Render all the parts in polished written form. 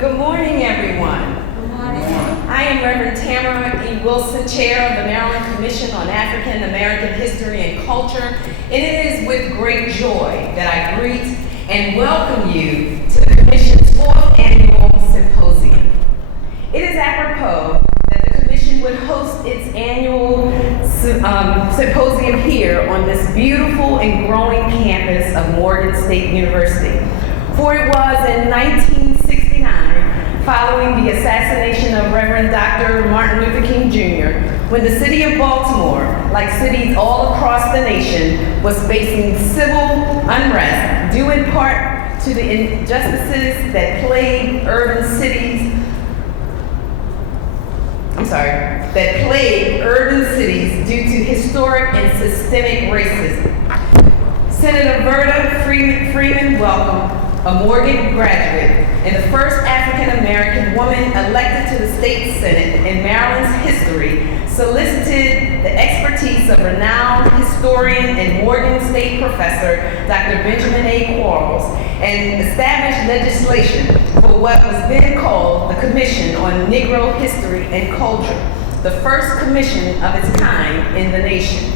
Good morning, everyone. Good morning. I am Reverend Tamara E. Wilson, Chair of the Maryland Commission on African American History and Culture, and it is with great joy that I greet and welcome you to the Commission's 4th Annual Symposium. It is apropos that the Commission would host its annual symposium here on this beautiful and growing campus of Morgan State University. For it was in 1969, following the assassination of Reverend Dr. Martin Luther King Jr., when the city of Baltimore, like cities all across the nation, was facing civil unrest due in part to the injustices that plagued urban cities due to historic and systemic racism. Senator Verda Freeman welcomed a Morgan graduate and the first African-American woman elected to the state Senate in Maryland's history, solicited the expertise of renowned historian and Morgan State professor, Dr. Benjamin A. Quarles, and established legislation for what was then called the Commission on Negro History and Culture, the first commission of its kind in the nation.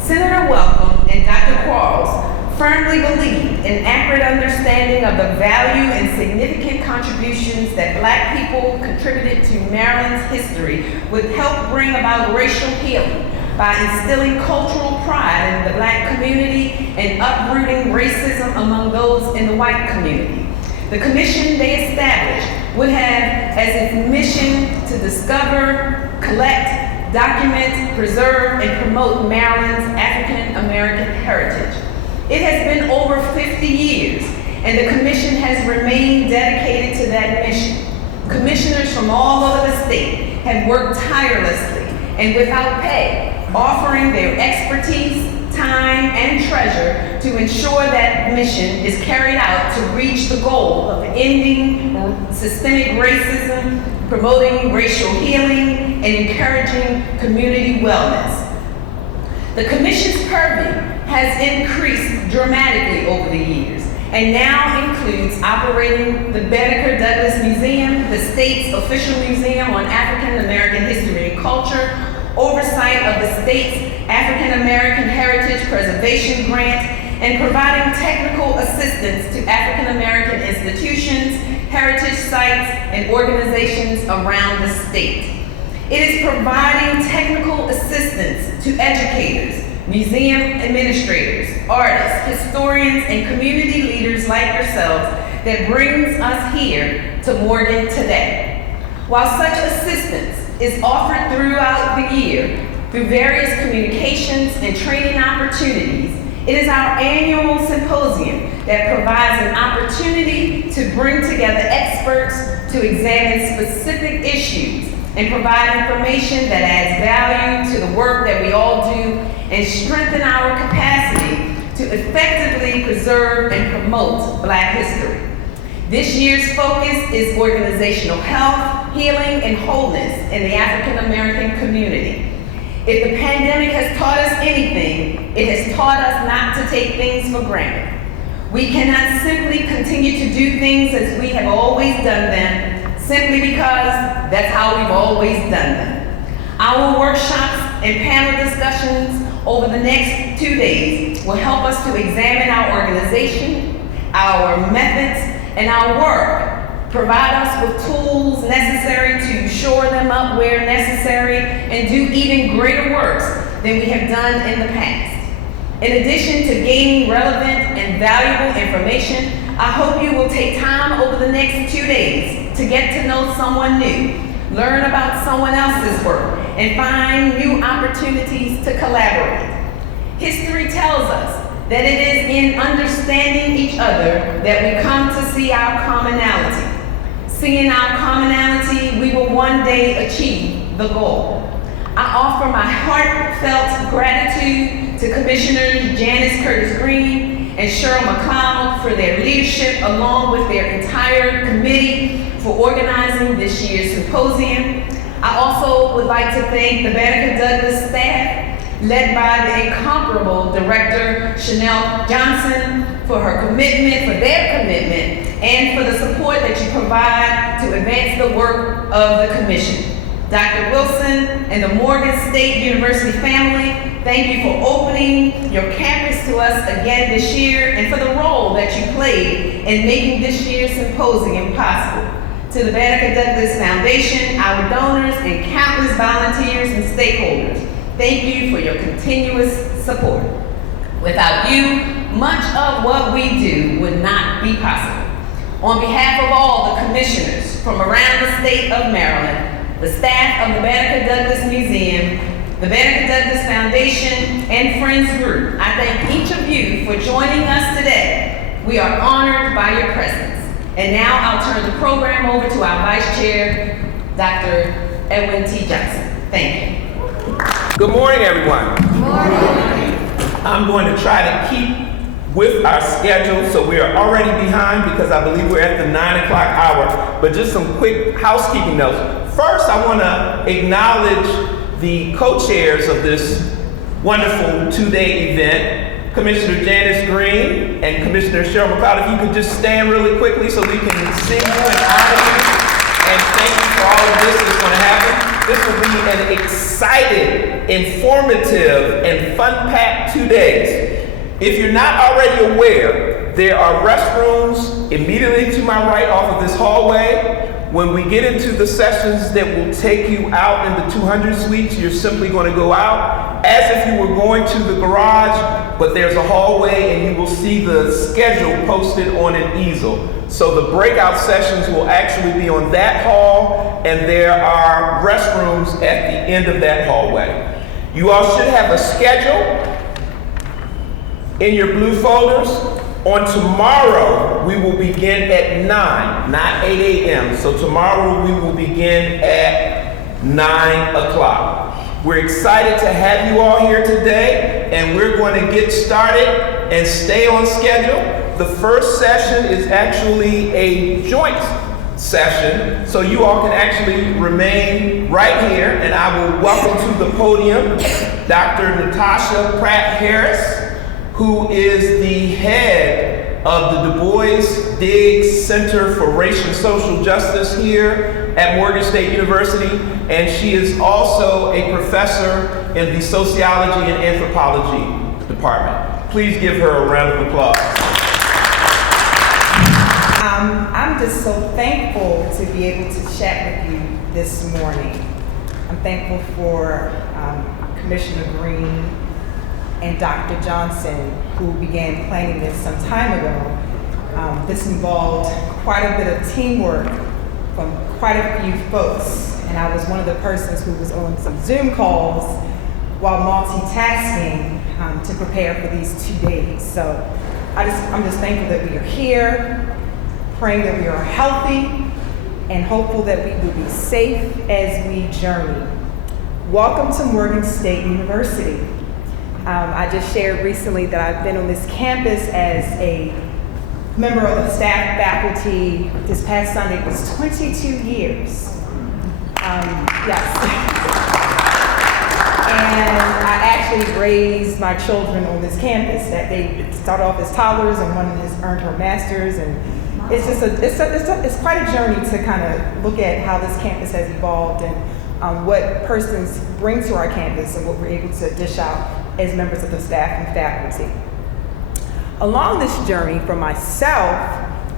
Senator Welcome and Dr. Quarles firmly believed an accurate understanding of the value and significant contributions that Black people contributed to Maryland's history would help bring about racial healing by instilling cultural pride in the Black community and uprooting racism among those in the white community. The commission they established would have as its mission to discover, collect, document, preserve, and promote Maryland's African American heritage. It has been over 50 years, and the commission has remained dedicated to that mission. Commissioners from all over the state have worked tirelessly and without pay, offering their expertise, time, and treasure to ensure that mission is carried out to reach the goal of ending systemic racism, promoting racial healing, and encouraging community wellness. The commission's purview has increased dramatically over the years and now includes operating the Banneker-Douglass Museum, the state's official museum on African American history and culture, oversight of the state's African American Heritage Preservation Grant, and providing technical assistance to African American institutions, heritage sites, and organizations around the state. It is providing technical assistance to educators, museum administrators, artists, historians, and community leaders like yourselves that brings us here to Morgan today. While such assistance is offered throughout the year through various communications and training opportunities, it is our annual symposium that provides an opportunity to bring together experts to examine specific issues and provide information that adds value to the work that we all do and strengthen our capacity to effectively preserve and promote Black history. This year's focus is organizational health, healing, and wholeness in the African American community. If the pandemic has taught us anything, it has taught us not to take things for granted. We cannot simply continue to do things as we have always done them, simply because that's how we've always done them. Our workshops and panel discussions over the next 2 days will help us to examine our organization, our methods, and our work, provide us with tools necessary to shore them up where necessary, and do even greater works than we have done in the past. In addition to gaining relevant and valuable information, I hope you will take time over the next 2 days to get to know someone new, learn about someone else's work, and find new opportunities to collaborate. History tells us that it is in understanding each other that we come to see our commonality. Seeing our commonality, we will one day achieve the goal. I offer my heartfelt gratitude to Commissioners Janice Curtis Green and Cheryl McLeod for their leadership, along with their entire committee for organizing this year's symposium. I also would like to thank the Banneker-Douglass staff, led by the incomparable Director Chanel Johnson, for their commitment, and for the support that you provide to advance the work of the Commission. Dr. Wilson and the Morgan State University family, thank you for opening your campus to us again this year and for the role that you played in making this year's symposium possible. To the Banneker-Douglass Foundation, our donors, and countless volunteers and stakeholders, thank you for your continuous support. Without you, much of what we do would not be possible. On behalf of all the commissioners from around the state of Maryland, the staff of the Banneker-Douglass Museum, the Banneker-Douglass Foundation, and Friends Group, I thank each of you for joining us today. We are honored by your presence. And now I'll turn the program over to our Vice Chair, Dr. Edwin T. Johnson. Thank you. Good morning, everyone. Good morning. I'm going to try to keep with our schedule, so we are already behind because I believe we're at the 9 o'clock hour, but just some quick housekeeping notes. First, I want to acknowledge the co-chairs of this wonderful two-day event, Commissioner Janice Green and Commissioner Cheryl McLeod. If you could just stand really quickly so we can see you and honor you, and thank you for all of this that's going to happen. This will be an exciting, informative, and fun-packed 2 days. If you're not already aware, there are restrooms immediately to my right off of this hallway. When we get into the sessions that will take you out in the 200 suites, you're simply going to go out as if you were going to the garage, but there's a hallway and you will see the schedule posted on an easel. So the breakout sessions will actually be on that hall, and there are restrooms at the end of that hallway. You all should have a schedule in your blue folders. On tomorrow, we will begin at 9, not 8 a.m. So tomorrow we will begin at 9 o'clock. We're excited to have you all here today, and we're going to get started and stay on schedule. The first session is actually a joint session, so you all can actually remain right here, and I will welcome to the podium Dr. Natasha Pratt-Harris, who is the head of the Dubois-Diggs Center for Racial and Social Justice here at Morgan State University, and she is also a professor in the Sociology and Anthropology department. Please give her a round of applause. I'm just so thankful to be able to chat with you this morning. I'm thankful for Commissioner Green and Dr. Johnson, who began planning this some time ago. This involved quite a bit of teamwork from quite a few folks, and I was one of the persons who was on some Zoom calls while multitasking to prepare for these 2 days. So I'm just thankful that we are here, praying that we are healthy, and hopeful that we will be safe as we journey. Welcome to Morgan State University. I just shared recently that I've been on this campus as a member of the staff faculty. This past Sunday was 22 years. Yes. And I actually raised my children on this campus. That they started off as toddlers, and one has earned her master's, and it's just it's quite a journey to kind of look at how this campus has evolved and what persons bring to our campus and what we're able to dish out as members of the staff and faculty. Along this journey for myself,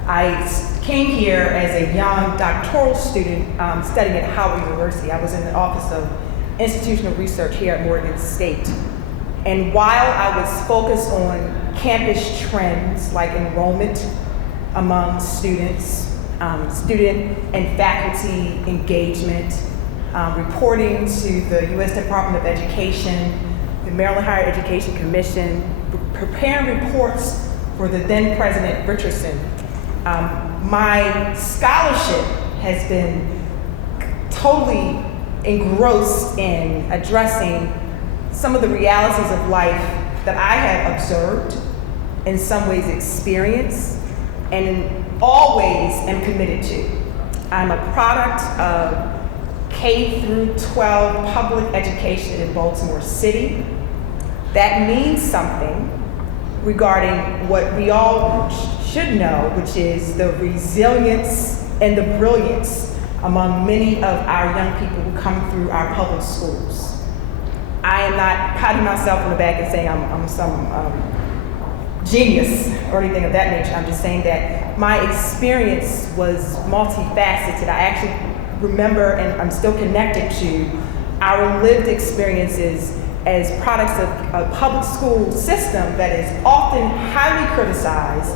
I came here as a young doctoral student studying at Howard University. I was in the Office of Institutional Research here at Morgan State. And while I was focused on campus trends like enrollment among students, student and faculty engagement, reporting to the U.S. Department of Education, the Maryland Higher Education Commission, preparing reports for the then President Richardson. My scholarship has been totally engrossed in addressing some of the realities of life that I have observed, in some ways experienced, and in all ways am committed to. I'm a product of K through 12 public education in Baltimore City. that means something regarding what we all should know, which is the resilience and the brilliance among many of our young people who come through our public schools. I am not patting myself on the back and saying I'm some genius or anything of that nature. I'm just saying that my experience was multifaceted. I actually remember, and I'm still connected to, our lived experiences as products of a public school system that is often highly criticized,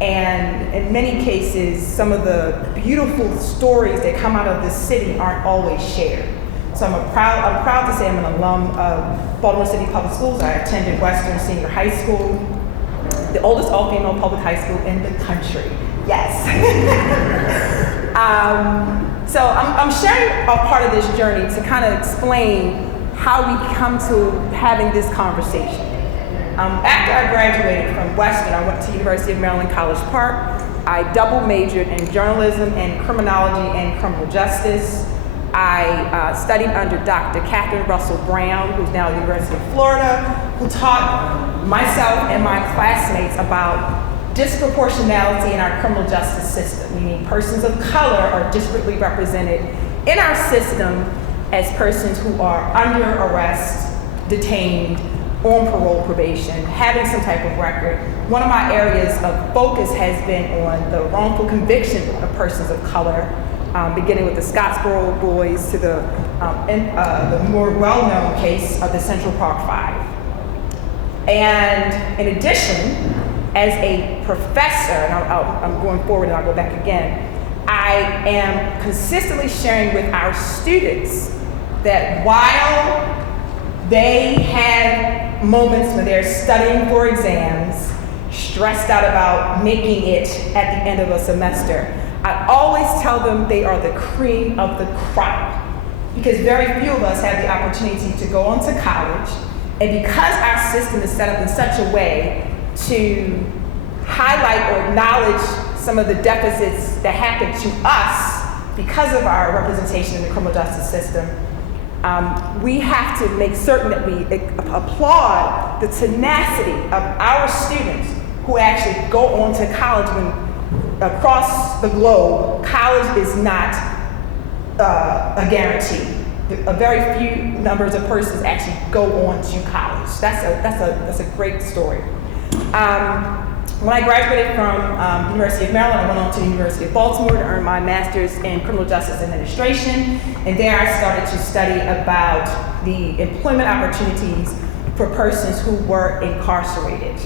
and in many cases, some of the beautiful stories that come out of the city aren't always shared. So I'm proud to say I'm an alum of Baltimore City Public Schools. I attended Western Senior High School, the oldest all-female public high school in the country. Yes. So I'm sharing a part of this journey to kind of explain how we come to having this conversation. After I graduated from Western, I went to University of Maryland, College Park. I double majored in journalism and criminology and criminal justice. I studied under Dr. Catherine Russell Brown, who's now at the University of Florida, who taught myself and my classmates about disproportionality in our criminal justice system, meaning persons of color are disparately represented in our system as persons who are under arrest, detained, on parole, probation, having some type of record. One of my areas of focus has been on the wrongful conviction of persons of color, beginning with the Scottsboro Boys to the more well-known case of the Central Park Five. And in addition, as a professor, and I'm going forward and I'll go back again, I am consistently sharing with our students that while they have moments when they're studying for exams, stressed out about making it at the end of a semester, I always tell them they are the cream of the crop, because very few of us have the opportunity to go on to college, and because our system is set up in such a way to highlight or acknowledge some of the deficits that happen to us because of our representation in the criminal justice system, we have to make certain that we applaud the tenacity of our students who actually go on to college when across the globe, college is not a guarantee. A very few numbers of persons actually go on to college. That's a great story. When I graduated from the University of Maryland, I went on to the University of Baltimore to earn my master's in criminal justice administration, and there I started to study about the employment opportunities for persons who were incarcerated.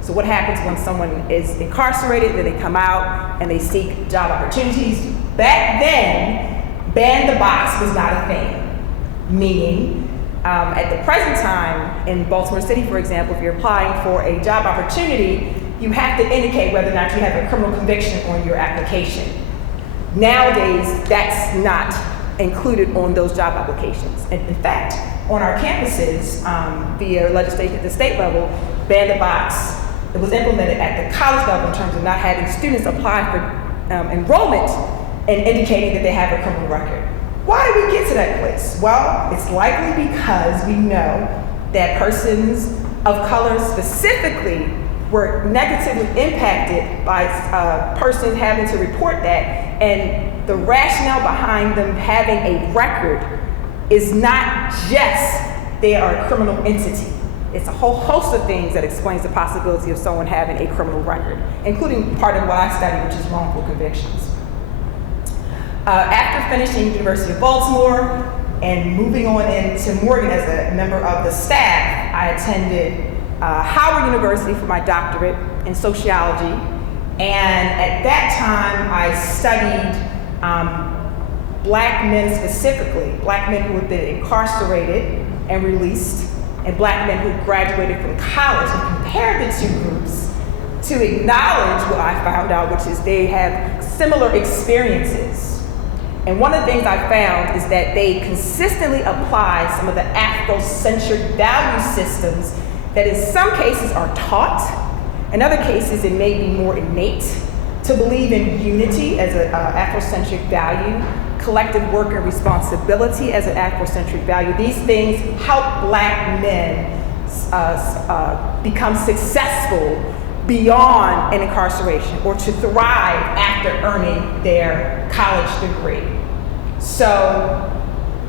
So what happens when someone is incarcerated, then they come out and they seek job opportunities? Back then, ban the box was not a thing, meaning at the present time in Baltimore City, for example, if you're applying for a job opportunity, you have to indicate whether or not you have a criminal conviction on your application. Nowadays, that's not included on those job applications. And in fact, on our campuses, via legislation at the state level, ban the box, it was implemented at the college level in terms of not having students apply for enrollment and indicating that they have a criminal record. Why did we get to that place? Well, it's likely because we know that persons of color specifically were negatively impacted by persons having to report that, and the rationale behind them having a record is not just they are a criminal entity. It's a whole host of things that explains the possibility of someone having a criminal record, including part of what I study, which is wrongful convictions. After finishing University of Baltimore and moving on into Morgan as a member of the staff, I attended Howard University for my doctorate in sociology, and at that time I studied black men specifically, black men who had been incarcerated and released, and black men who graduated from college, and compared the two groups to acknowledge what I found out, which is they have similar experiences. And one of the things I found is that they consistently apply some of the Afrocentric value systems that in some cases are taught, in other cases it may be more innate, to believe in unity as an Afrocentric value, collective work and responsibility as an Afrocentric value. These things help black men become successful beyond an incarceration or to thrive after earning their college degree. So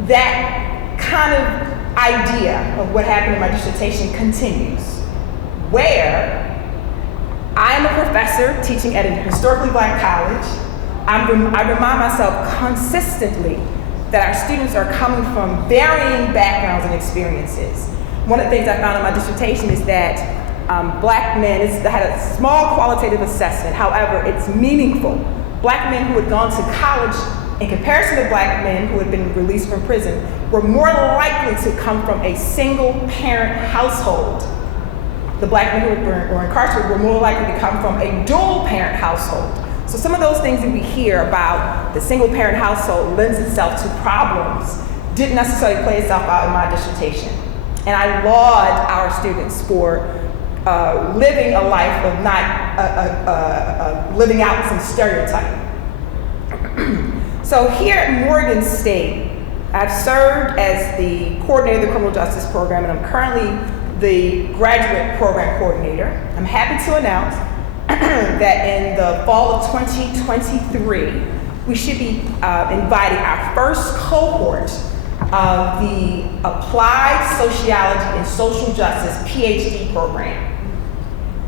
that kind of idea of what happened in my dissertation continues, where I'm a professor teaching at a historically Black college. I remind myself consistently that our students are coming from varying backgrounds and experiences. One of the things I found in my dissertation is that Black men, I had a small qualitative assessment, however, it's meaningful. Black men who had gone to college, in comparison to Black men who had been released from prison, were more likely to come from a single parent household. The Black men who were incarcerated were more likely to come from a dual parent household. So some of those things that we hear about the single parent household lends itself to problems didn't necessarily play itself out in my dissertation. And I laud our students for living a life of not living out some stereotype. So here at Morgan State, I've served as the coordinator of the criminal justice program, and I'm currently the graduate program coordinator. I'm happy to announce that in the fall of 2023, we should be inviting our first cohort of the Applied Sociology and Social Justice PhD program.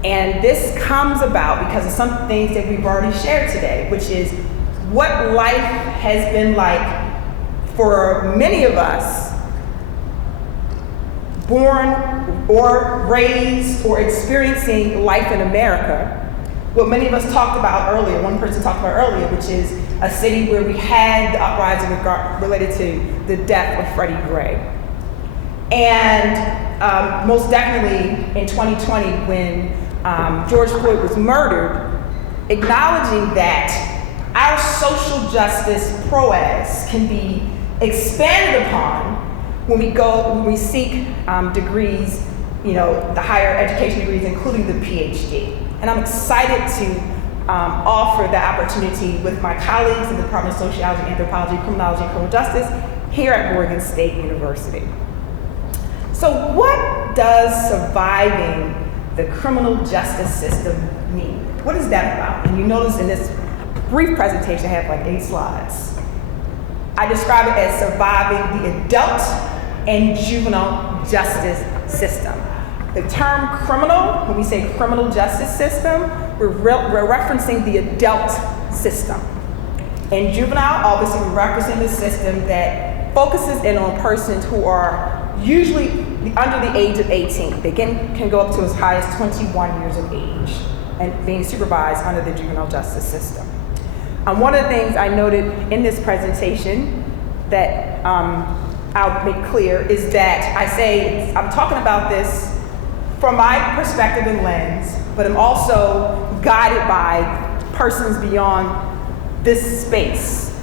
And this comes about because of some things that we've already shared today, which is what life has been like for many of us, born or raised or experiencing life in America. What many of us talked about earlier, one person talked about earlier, which is a city where we had the uprising related to the death of Freddie Gray. And most definitely in 2020 when George Floyd was murdered, acknowledging that our social justice prowess can be expanded upon when we seek degrees, the higher education degrees, including the PhD. And I'm excited to offer the opportunity with my colleagues in the Department of Sociology, Anthropology, Criminology, and Criminal Justice here at Morgan State University. So what does surviving the criminal justice system mean? What is that about? And you notice in this brief presentation, I have like 8 slides. I describe it as surviving the adult and juvenile justice system. The term criminal, when we say criminal justice system, we're referencing the adult system. And juvenile, obviously, we're referencing the system that focuses in on persons who are usually under the age of 18. They can go up to as high as 21 years of age and being supervised under the juvenile justice system. One of the things I noted in this presentation that I'll make clear is that I'm talking about this from my perspective and lens, but I'm also guided by persons beyond this space,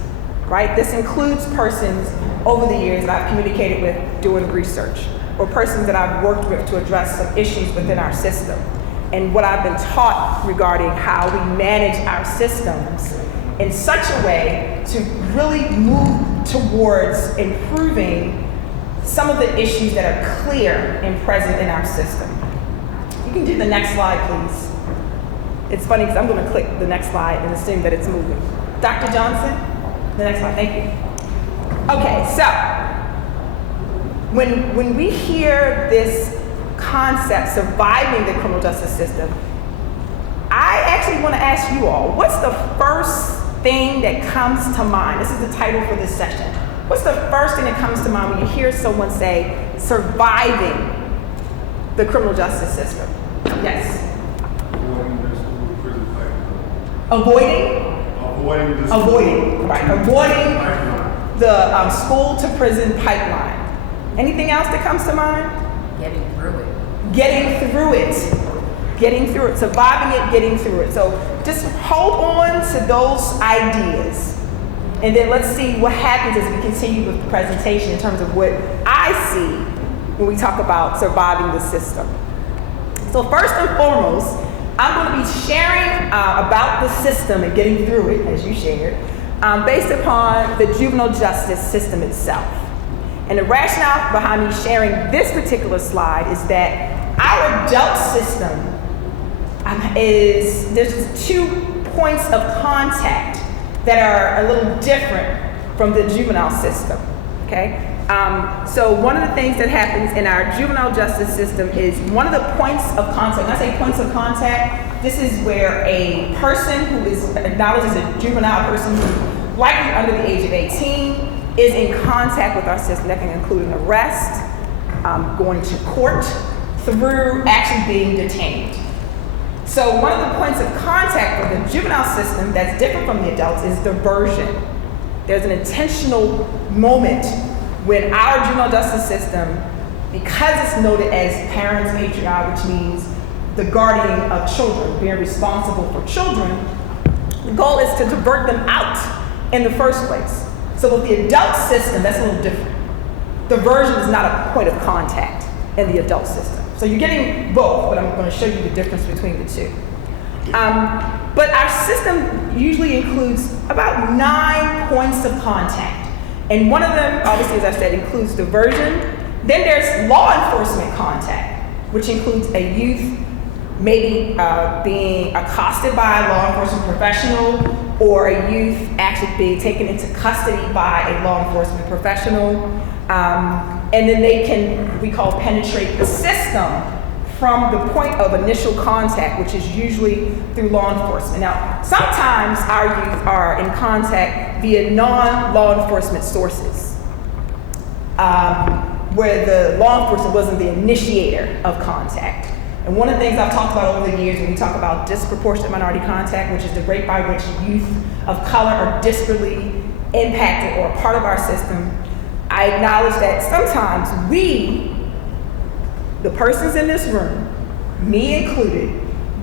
right? This includes persons over the years that I've communicated with doing research, or persons that I've worked with to address some issues within our system, and what I've been taught regarding how we manage our systems in such a way to really move towards improving some of the issues that are clear and present in our system. You can do the next slide, please. It's funny because I'm going to click the next slide and assume that it's moving. Dr. Johnson, the next slide, thank you. Okay, so when we hear this concept, surviving the criminal justice system, I actually want to ask you all, what's the first thing that comes to mind? This is the title for this session. What's the first thing that comes to mind when you hear someone say, surviving the criminal justice system? Yes? Avoiding the school to prison pipeline. Anything else that comes to mind? Getting through it, surviving it, getting through it. So just hold on to those ideas. And then let's see what happens as we continue with the presentation in terms of what I see when we talk about surviving the system. So first and foremost, I'm going to be sharing about the system and getting through it, as you shared, based upon the juvenile justice system itself. And the rationale behind me sharing this particular slide is that our adult system there's 2 points of contact that are a little different from the juvenile system, okay? So one of the things that happens in our juvenile justice system is one of the points of contact. When I say points of contact, this is where a person who is acknowledged as a juvenile person who's likely under the age of 18 is in contact with our system. That can include an arrest, going to court, through actually being detained. So one of the points of contact for the juvenile system that's different from the adults is diversion. There's an intentional moment when our juvenile justice system, because it's noted as parents matriarch, which means the guardian of children, being responsible for children, the goal is to divert them out in the first place. So with the adult system, that's a little different. Diversion is not a point of contact in the adult system. So you're getting both, but I'm going to show you the difference between the two. But our system usually includes about 9 points of contact. And one of them, obviously, as I said, includes diversion. Then there's law enforcement contact, which includes a youth maybe being accosted by a law enforcement professional, or a youth actually being taken into custody by a law enforcement professional. And then they can, we call, penetrate the system from the point of initial contact, which is usually through law enforcement. Now, sometimes our youth are in contact via non-law enforcement sources, where the law enforcement wasn't the initiator of contact. And one of the things I've talked about over the years when we talk about disproportionate minority contact, which is the rate by which youth of color are disparately impacted or a part of our system, I acknowledge that sometimes we, the persons in this room, me included,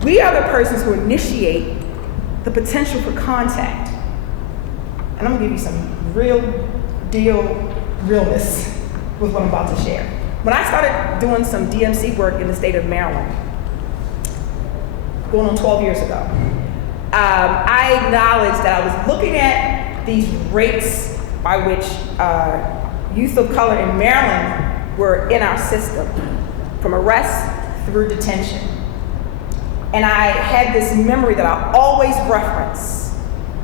we are the persons who initiate the potential for contact. And I'm gonna give you some real deal realness with what I'm about to share. When I started doing some DMC work in the state of Maryland, going on 12 years ago, I acknowledged that I was looking at these rates by which youth of color in Maryland were in our system, from arrest through detention. And I had this memory that I always reference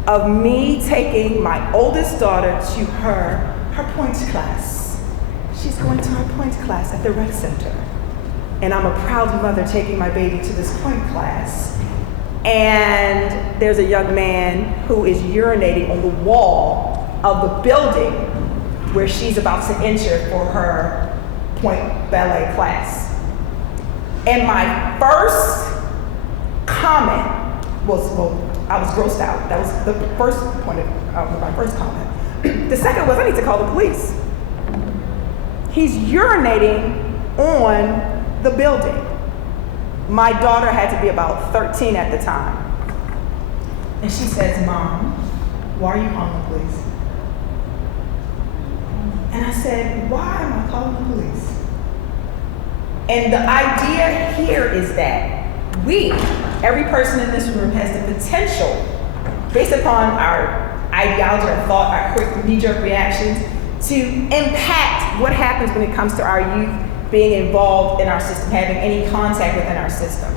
of me taking my oldest daughter to her points class. She's going to her points class at the rec center. And I'm a proud mother taking my baby to this point class. And there's a young man who is urinating on the wall of the building where she's about to enter for her point ballet class. And my first comment was, well, I was grossed out. That was the first point of my first comment. The second was, I need to call the police. He's urinating on the building. My daughter had to be about 13 at the time. And she says, "Mom, why are you calling the police?" And I said, "Why am I calling the police?" And the idea here is that we, every person in this room, has the potential, based upon our ideology, our thought, our quick knee-jerk reactions, to impact what happens when it comes to our youth being involved in our system, having any contact within our system.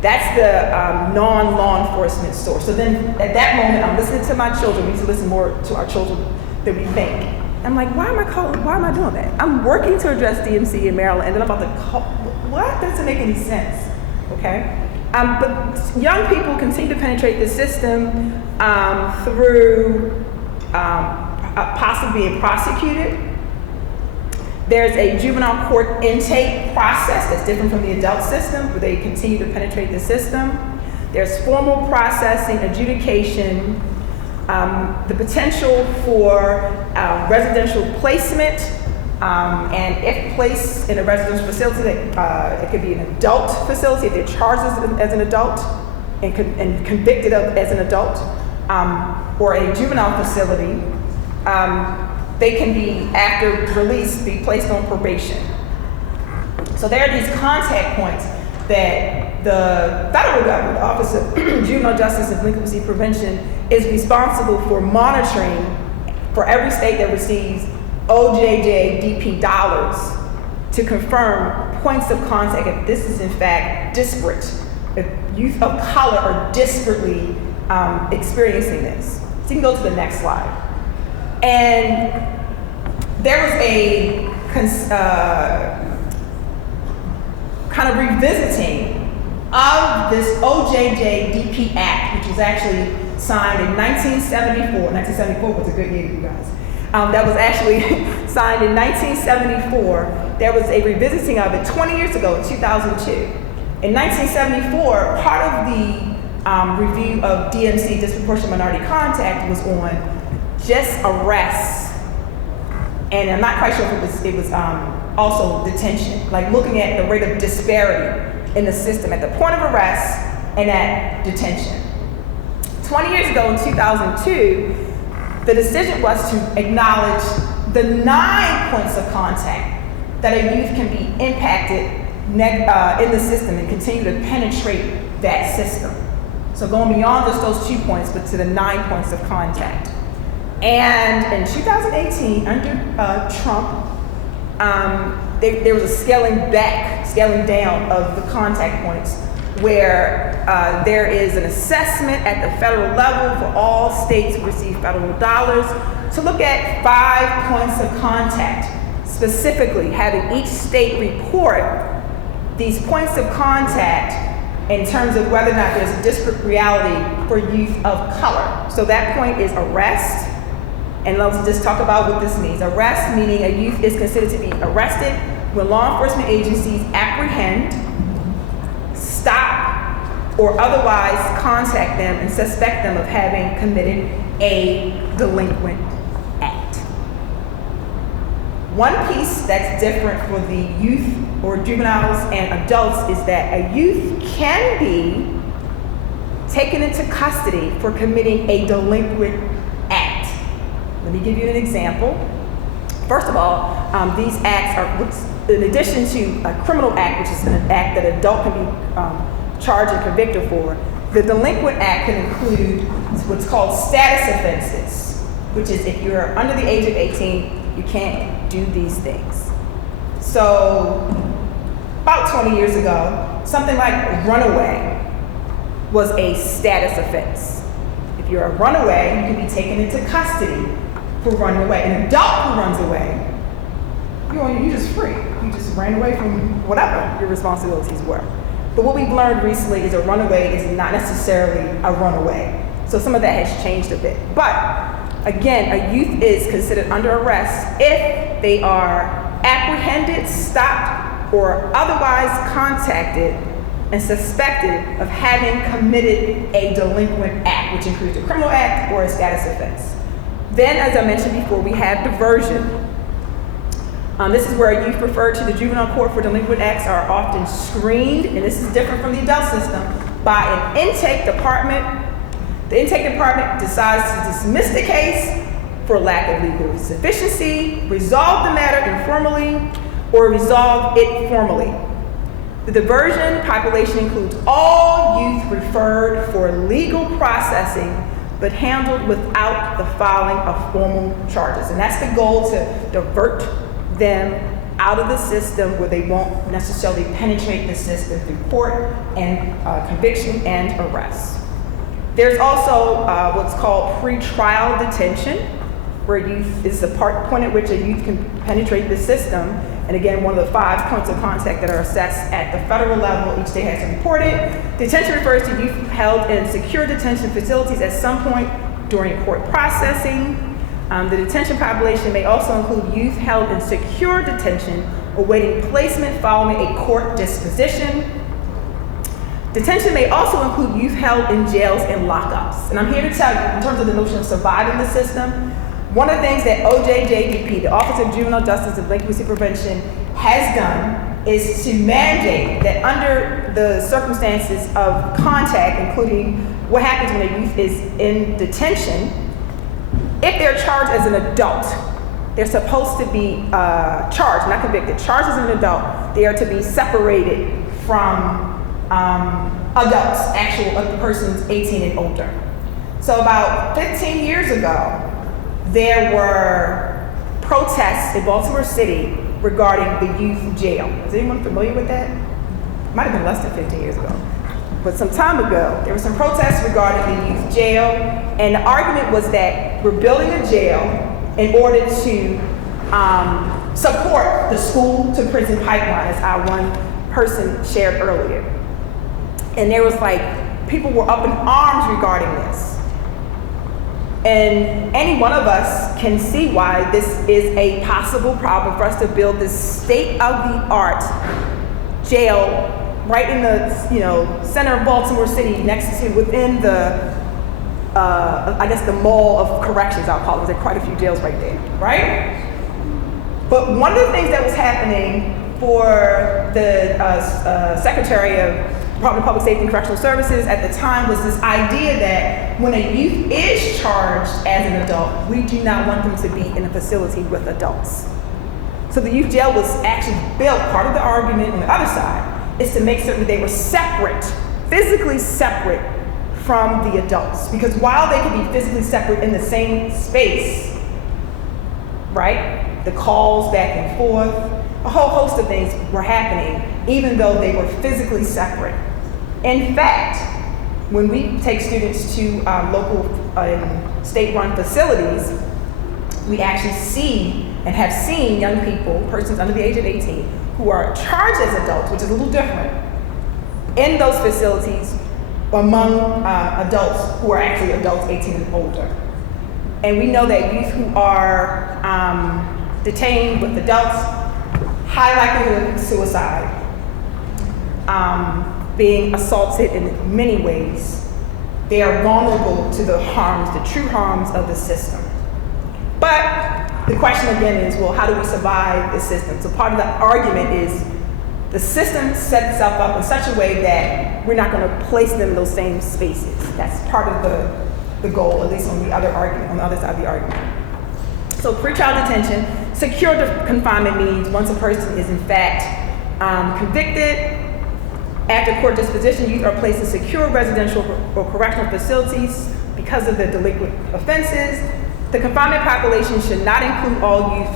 That's the non-law enforcement source. So then at that moment, I'm listening to my children. We need to listen more to our children than we think. I'm like, why am I doing that? I'm working to address DMC in Maryland, and then I'm about to call, what? That doesn't make any sense, okay? But young people continue to penetrate the system through possibly being prosecuted. There's a juvenile court intake process that's different from the adult system, where they continue to penetrate the system. There's formal processing, adjudication, the potential for residential placement, and if placed in a residential facility, it could be an adult facility if they're charged as an adult and convicted as an adult, or a juvenile facility. They can be, after release, be placed on probation. So there are these contact points that the federal government, the Office of Juvenile Justice and Delinquency Prevention, is responsible for monitoring for every state that receives OJJDP dollars to confirm points of contact if this is in fact disparate, if youth of color are disparately experiencing this. So you can go to the next slide. And there was a kind of revisiting of this OJJDP Act, which was actually signed in 1974. 1974 was a good year, you guys. That was actually signed in 1974. There was a revisiting of it 20 years ago, in 2002. In 1974, part of the review of DMC, disproportionate minority contact, was on just arrests, and I'm not quite sure if it was also detention, like looking at the rate of disparity in the system at the point of arrest and at detention. 20 years ago, in 2002, the decision was to acknowledge the 9 points of contact that a youth can be impacted in the system and continue to penetrate that system. So going beyond just those 2 points, but to the 9 points of contact. And in 2018, under Trump, there was a scaling down of the contact points, where there is an assessment at the federal level for all states who receive federal dollars to look at 5 points of contact, specifically having each state report these points of contact in terms of whether or not there's a disparate reality for youth of color. So that point is arrest, and let's just talk about what this means. Arrest meaning a youth is considered to be arrested when law enforcement agencies apprehend, stop, or otherwise contact them and suspect them of having committed a delinquent act. One piece that's different for the youth or juveniles and adults is that a youth can be taken into custody for committing a delinquent act. Let me give you an example. First of all, these acts are, in addition to a criminal act, which is an act that an adult can be charged and convicted for, the delinquent act can include what's called status offenses, which is if you're under the age of 18, you can't do these things. So about 20 years ago, something like runaway was a status offense. If you're a runaway, you can be taken into custody for running away. An adult who runs away, you're just free. You just ran away from whatever your responsibilities were. But what we've learned recently is a runaway is not necessarily a runaway. So some of that has changed a bit. But again, a youth is considered under arrest if they are apprehended, stopped, or otherwise contacted and suspected of having committed a delinquent act, which includes a criminal act or a status offense. Then, as I mentioned before, we have diversion. This is where youth referred to the juvenile court for delinquent acts are often screened, and this is different from the adult system, by an intake department. The intake department decides to dismiss the case for lack of legal sufficiency, resolve the matter informally, or resolve it formally. The diversion population includes all youth referred for legal processing but handled without the filing of formal charges. And that's the goal, to divert them out of the system where they won't necessarily penetrate the system through court and conviction and arrest. There's also what's called pretrial detention, where youth is the point at which a youth can penetrate the system. And again, one of the 5 points of contact that are assessed at the federal level, each state has to report it. Detention refers to youth held in secure detention facilities at some point during court processing. The detention population may also include youth held in secure detention awaiting placement following a court disposition. Detention may also include youth held in jails and lockups. And I'm here to tell you, in terms of the notion of surviving the system, one of the things that OJJDP, the Office of Juvenile Justice and Delinquency Prevention, has done is to mandate that under the circumstances of contact, including what happens when a youth is in detention, if they're charged as an adult, they're supposed to be charged, not convicted, charged as an adult, they are to be separated from adults, the person's 18 and older. So about 15 years ago, there were protests in Baltimore City regarding the youth jail. Is anyone familiar with that? Might have been less than 15 years ago. But some time ago, there were some protests regarding the youth jail, and the argument was that we're building a jail in order to support the school to prison pipeline, as our one person shared earlier. And there was like, people were up in arms regarding this. And any one of us can see why this is a possible problem for us to build this state-of-the-art jail right in the center of Baltimore City, within the I guess the mall of corrections, I'll call it. There's quite a few jails right there, right? But one of the things that was happening for the Secretary of Department of Public Safety and Correctional Services at the time was this idea that when a youth is charged as an adult, we do not want them to be in a facility with adults. So the youth jail was actually built, part of the argument on the other side, is to make certain they were separate, physically separate from the adults. Because while they could be physically separate in the same space, right? The calls back and forth, a whole host of things were happening, even though they were physically separate. In fact, when we take students to local state-run facilities, we actually see and have seen young people, persons under the age of 18, who are charged as adults, which is a little different, in those facilities among adults who are actually adults 18 and older. And we know that youth who are detained with adults, high likelihood of suicide, being assaulted in many ways. They are vulnerable to the harms, the true harms of the system. But the question again is, well, how do we survive the system? So part of the argument is the system set itself up in such a way that we're not going to place them in those same spaces. That's part of the goal, at least on the other argument, on the other side of the argument. So pretrial detention, secure confinement means once a person is in fact convicted, after court disposition, youth are placed in secure residential or correctional facilities because of their delinquent offenses. The confinement population should not include all youth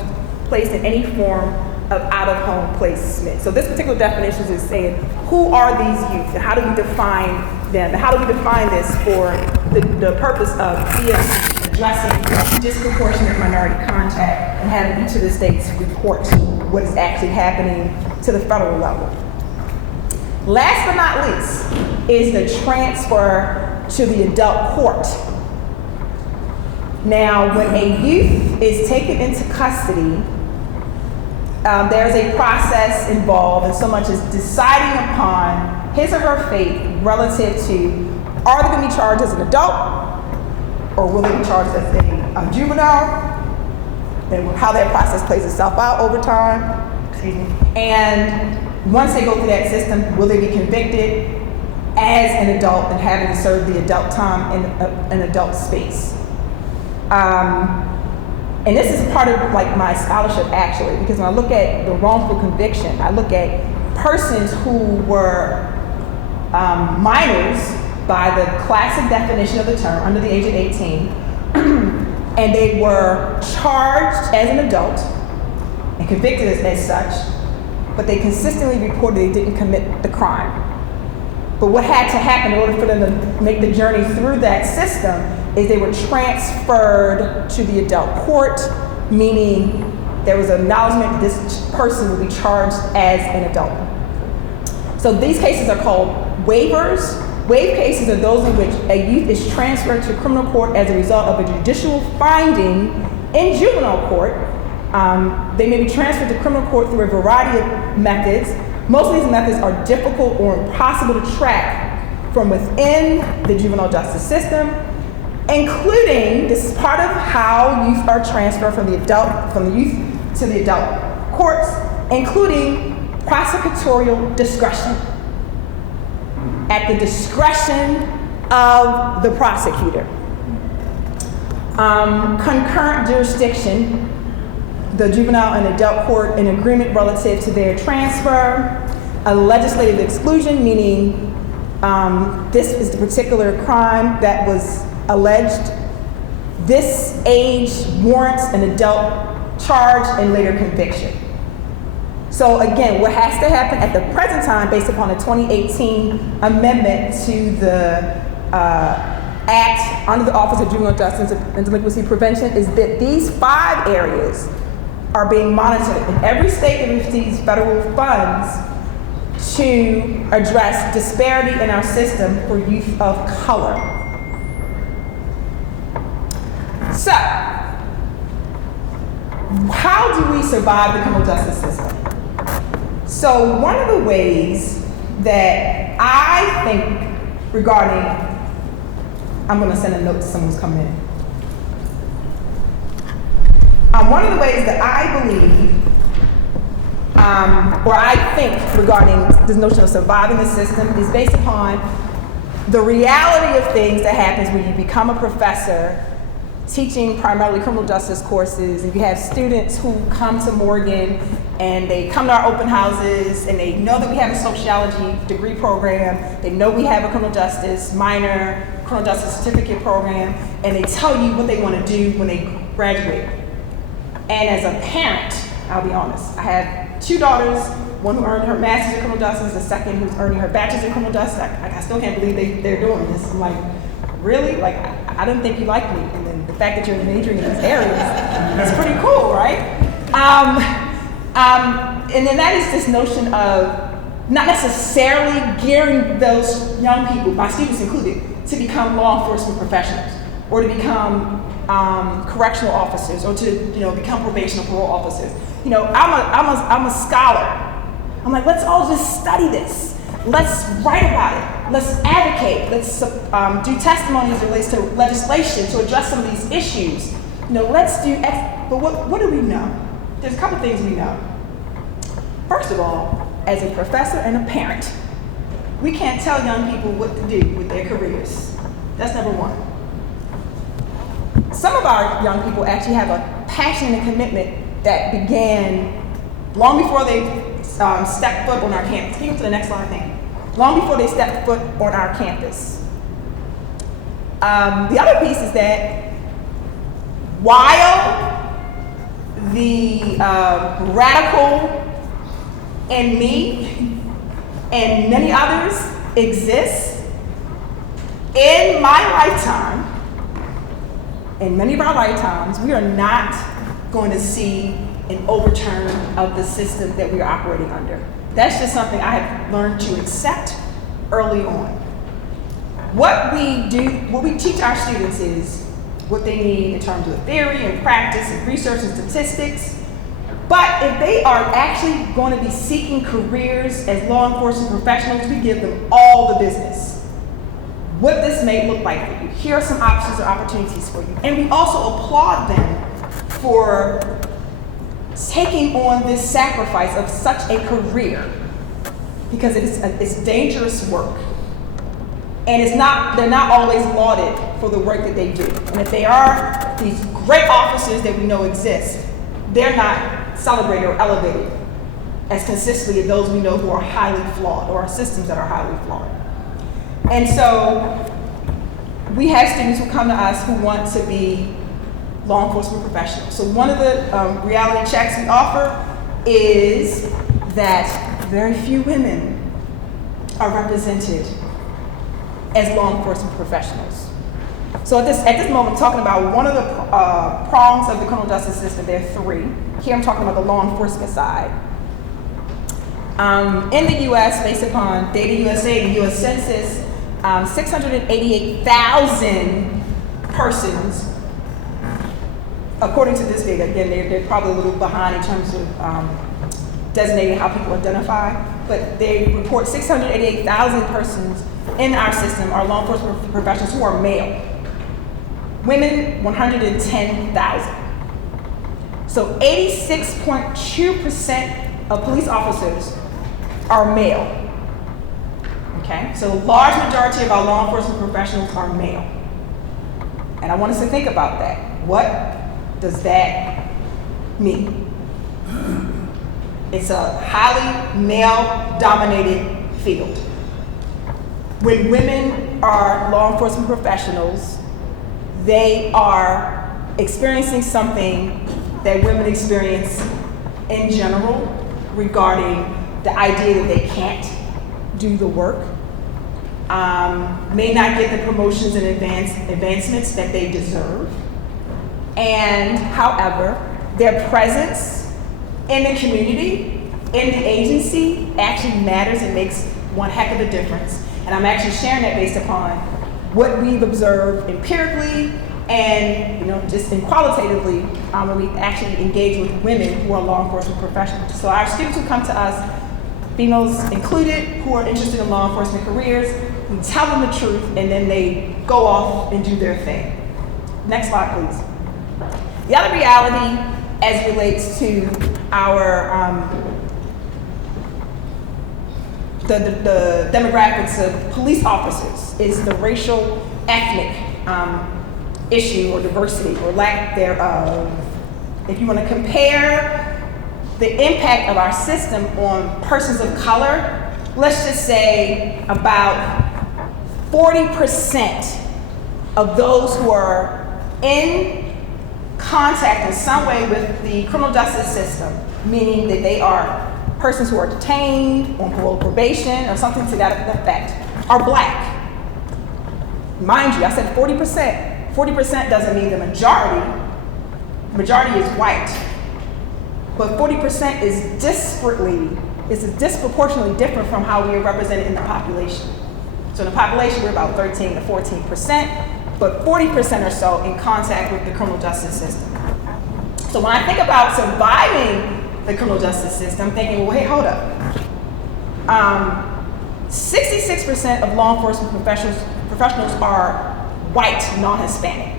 placed in any form of out-of-home placement. So this particular definition is saying, who are these youth and how do we define them? And how do we define this for the purpose of addressing disproportionate minority contact and having each of the states report what is actually happening to the federal level. Last but not least is the transfer to the adult court. Now, when a youth is taken into custody, there's a process involved in so much as deciding upon his or her fate relative to, are they going to be charged as an adult or will they be charged as a juvenile, and how that process plays itself out over time. And once they go through that system, will they be convicted as an adult and having to serve the adult time in an adult space? And this is part of like my scholarship actually, because when I look at the wrongful conviction, I look at persons who were minors by the classic definition of the term, under the age of 18, and they were charged as an adult and convicted as such, but they consistently reported they didn't commit the crime. But what had to happen in order for them to make the journey through that system is they were transferred to the adult court, meaning there was acknowledgement that this person will be charged as an adult. So these cases are called waivers. Waive cases are those in which a youth is transferred to criminal court as a result of a judicial finding in juvenile court. They may be transferred to criminal court through a variety of methods. Most of these methods are difficult or impossible to track from within the juvenile justice system, including, this is part of how youth are transferred from the youth to the adult courts, including prosecutorial discretion. At the discretion of the prosecutor. Concurrent jurisdiction, the juvenile and adult court in agreement relative to their transfer. A legislative exclusion, meaning this is the particular crime that was alleged. This age warrants an adult charge, and later conviction. So again, what has to happen at the present time, based upon the 2018 amendment to the Act under the Office of Juvenile Justice and Delinquency Prevention, is that these 5 areas are being monitored in every state that receives federal funds to address disparity in our system for youth of color. So, how do we survive the criminal justice system? So one of the ways that I think regarding, I'm going to send a note to someone who's coming in. One of the ways that I believe, or I think regarding this notion of surviving the system is based upon the reality of things that happens when you become a professor teaching primarily criminal justice courses, and you have students who come to Morgan and they come to our open houses and they know that we have a sociology degree program, they know we have a criminal justice minor, criminal justice certificate program, and they tell you what they want to do when they graduate. And as a parent, I'll be honest, I have 2 daughters, one who earned her master's in criminal justice, the second who's earning her bachelor's in criminal justice. I still can't believe they're doing this. I'm like, really? Like, I didn't think you liked me. And then the fact that you're majoring in these areas is pretty cool, right? And then that is this notion of not necessarily gearing those young people, my students included, to become law enforcement professionals or to become correctional officers or to become probation or parole officers. I'm a scholar. I'm like, let's all just study this. Let's write about it. Let's advocate. Let's do testimonies as it relates to legislation to address some of these issues. Let's do. But what do we know? There's a couple things we know. First of all, as a professor and a parent, we can't tell young people what to do with their careers. That's number one. Some of our young people actually have a passion and commitment that began long before they stepped foot on our campus. Can you go to the next slide, thank you. Long before they stepped foot on our campus. The other piece is that while the radical in me and many others exist, in my lifetime, in many of our lifetimes, we are not going to see an overturn of the system that we are operating under. That's just something I have learned to accept early on. What we teach our students is what they need in terms of theory and practice and research and statistics. But if they are actually going to be seeking careers as law enforcement professionals, we give them all the business. What this may look like for you. Here are some options or opportunities for you. And we also applaud them for taking on this sacrifice of such a career, because it's dangerous work. And they're not always lauded for the work that they do. And if they are these great officers that we know exist, they're not celebrated or elevated as consistently as those we know who are highly flawed, or our systems that are highly flawed. And so we have students who come to us who want to be law enforcement professionals. So one of the reality checks we offer is that very few women are represented as law enforcement professionals. So at this moment, I'm talking about one of the prongs of the criminal justice system. There are 3. Here I'm talking about the law enforcement side. In the U.S., based upon Data USA, the U.S. Census, 688,000 persons, according to this data. Again, they're probably a little behind in terms of designating how people identify, but they report 688,000 persons in our system are law enforcement professionals who are male. Women, 110,000. So 86.2% of police officers are male. Okay, so a large majority of our law enforcement professionals are male. And I want us to think about that. What does that mean? It's a highly male-dominated field. When women are law enforcement professionals, they are experiencing something that women experience in general regarding the idea that they can't do the work, may not get the promotions and advancements that they deserve. And however, their presence in the community, in the agency, actually matters and makes one heck of a difference. And I'm actually sharing that based upon what we've observed empirically and just qualitatively when we actually engage with women who are law enforcement professionals. So our students who come to us, females included, who are interested in law enforcement careers, we tell them the truth and then they go off and do their thing. Next slide, please. The other reality as it relates to our the demographics of police officers is the racial, ethnic issue or diversity or lack thereof. If you want to compare the impact of our system on persons of color, let's just say about 40% of those who are in contact in some way with the criminal justice system, meaning that they are persons who are detained on parole, probation, or something to that effect, are black. Mind you, I said 40%. 40% doesn't mean the majority. The majority is white. But 40% is disproportionately different from how we are represented in the population. So in the population, we're about 13 to 14%, but 40% or so in contact with the criminal justice system. So when I think about surviving the criminal justice system, I'm thinking, well, hey, hold up. 66% of law enforcement professionals are white, non-Hispanic.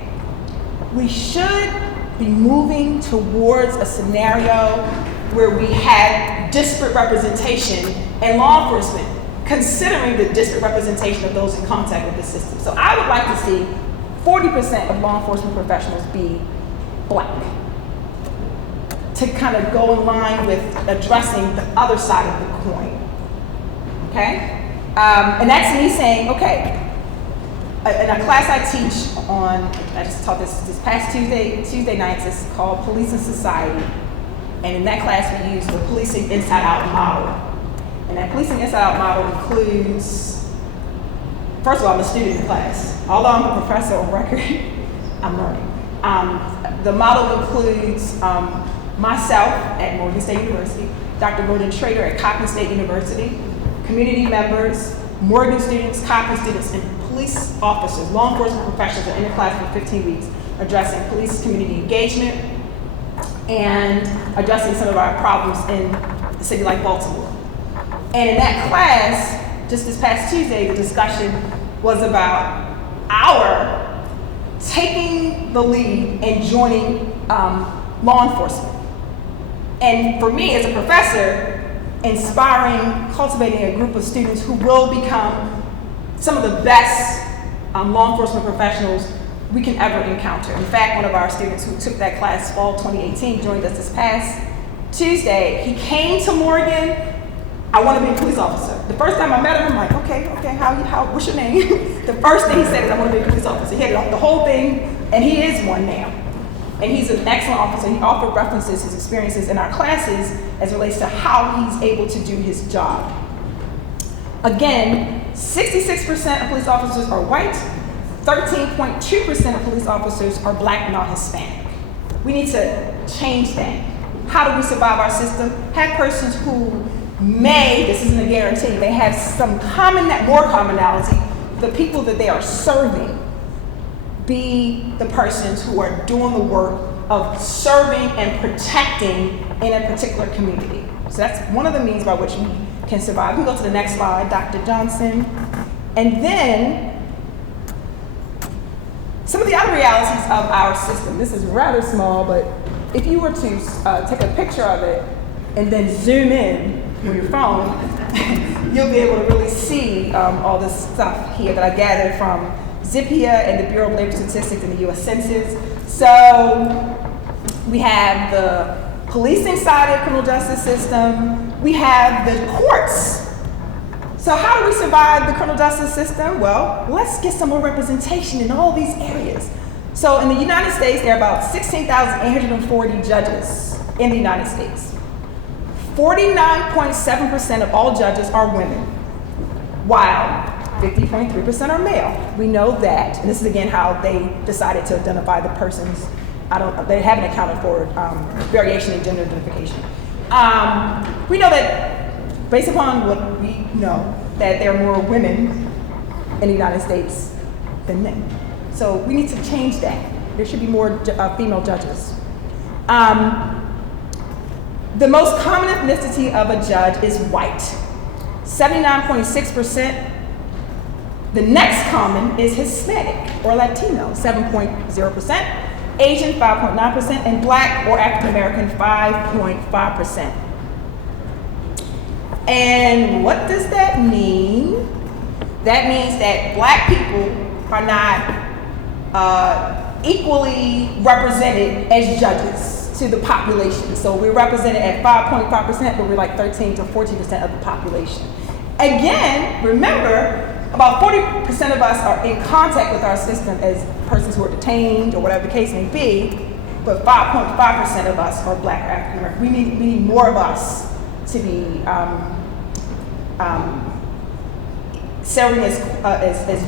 We should be moving towards a scenario where we have disparate representation in law enforcement, considering the disparate representation of those in contact with the system. So I would like to see 40% of law enforcement professionals be black, to kind of go in line with addressing the other side of the coin, okay? And that's me saying, okay, in a class I teach on, I just taught this past Tuesday nights, it's called Police and Society. And in that class we use the policing inside out model. And that policing inside out model includes, first of all, I'm a student in the class. Although I'm a professor on record, I'm learning. The model includes myself at Morgan State University, Dr. Gordon Schrader at Coppin State University, community members, Morgan students, Coppin students, and police officers, law enforcement professionals are in the class for 15 weeks addressing police community engagement and addressing some of our problems in a city like Baltimore. And in that class, just this past Tuesday, the discussion was about our taking the lead and joining law enforcement. And for me as a professor, inspiring, cultivating a group of students who will become some of the best law enforcement professionals we can ever encounter. In fact, one of our students who took that class fall 2018 joined us this past Tuesday. He came to Morgan, I want to be a police officer. The first time I met him, I'm like, okay, what's your name? The first thing he said is, I want to be a police officer. He had the whole thing, and he is one now. And he's an excellent officer. He often references his experiences in our classes as it relates to how he's able to do his job. Again, 66% of police officers are white, 13.2% of police officers are black, non-Hispanic. We need to change that. How do we survive our system? Have persons who may, this isn't a guarantee, they have some more commonality, the people that they are serving be the persons who are doing the work of serving and protecting in a particular community. So that's one of the means by which we can survive. We can go to the next slide, Dr. Johnson. And then some of the other realities of our system. This is rather small, but if you were to take a picture of it and then zoom in with your phone, you'll be able to really see all this stuff here that I gathered from Zippia and the Bureau of Labor Statistics and the U.S. Census. So we have the policing side of the criminal justice system. We have the courts. So how do we survive the criminal justice system? Well, let's get some more representation in all these areas. So in the United States, there are about 16,840 judges in the United States. 49.7% of all judges are women, while 50.3% are male. We know that, and this is again how they decided to identify the persons. They haven't accounted for variation in gender identification. We know that, based upon what we know, that there are more women in the United States than men. So we need to change that. There should be more female judges. The most common ethnicity of a judge is white, 79.6%. The next common is Hispanic or Latino, 7.0%, Asian, 5.9%, and Black or African American, 5.5%. And what does that mean? That means that Black people are not equally represented as judges to the population. So we're represented at 5.5%, but we're like 13 to 14% of the population. Again, remember, about 40% of us are in contact with our system as persons who are detained or whatever the case may be, but 5.5% of us are Black or African American. We need more of us to be serving as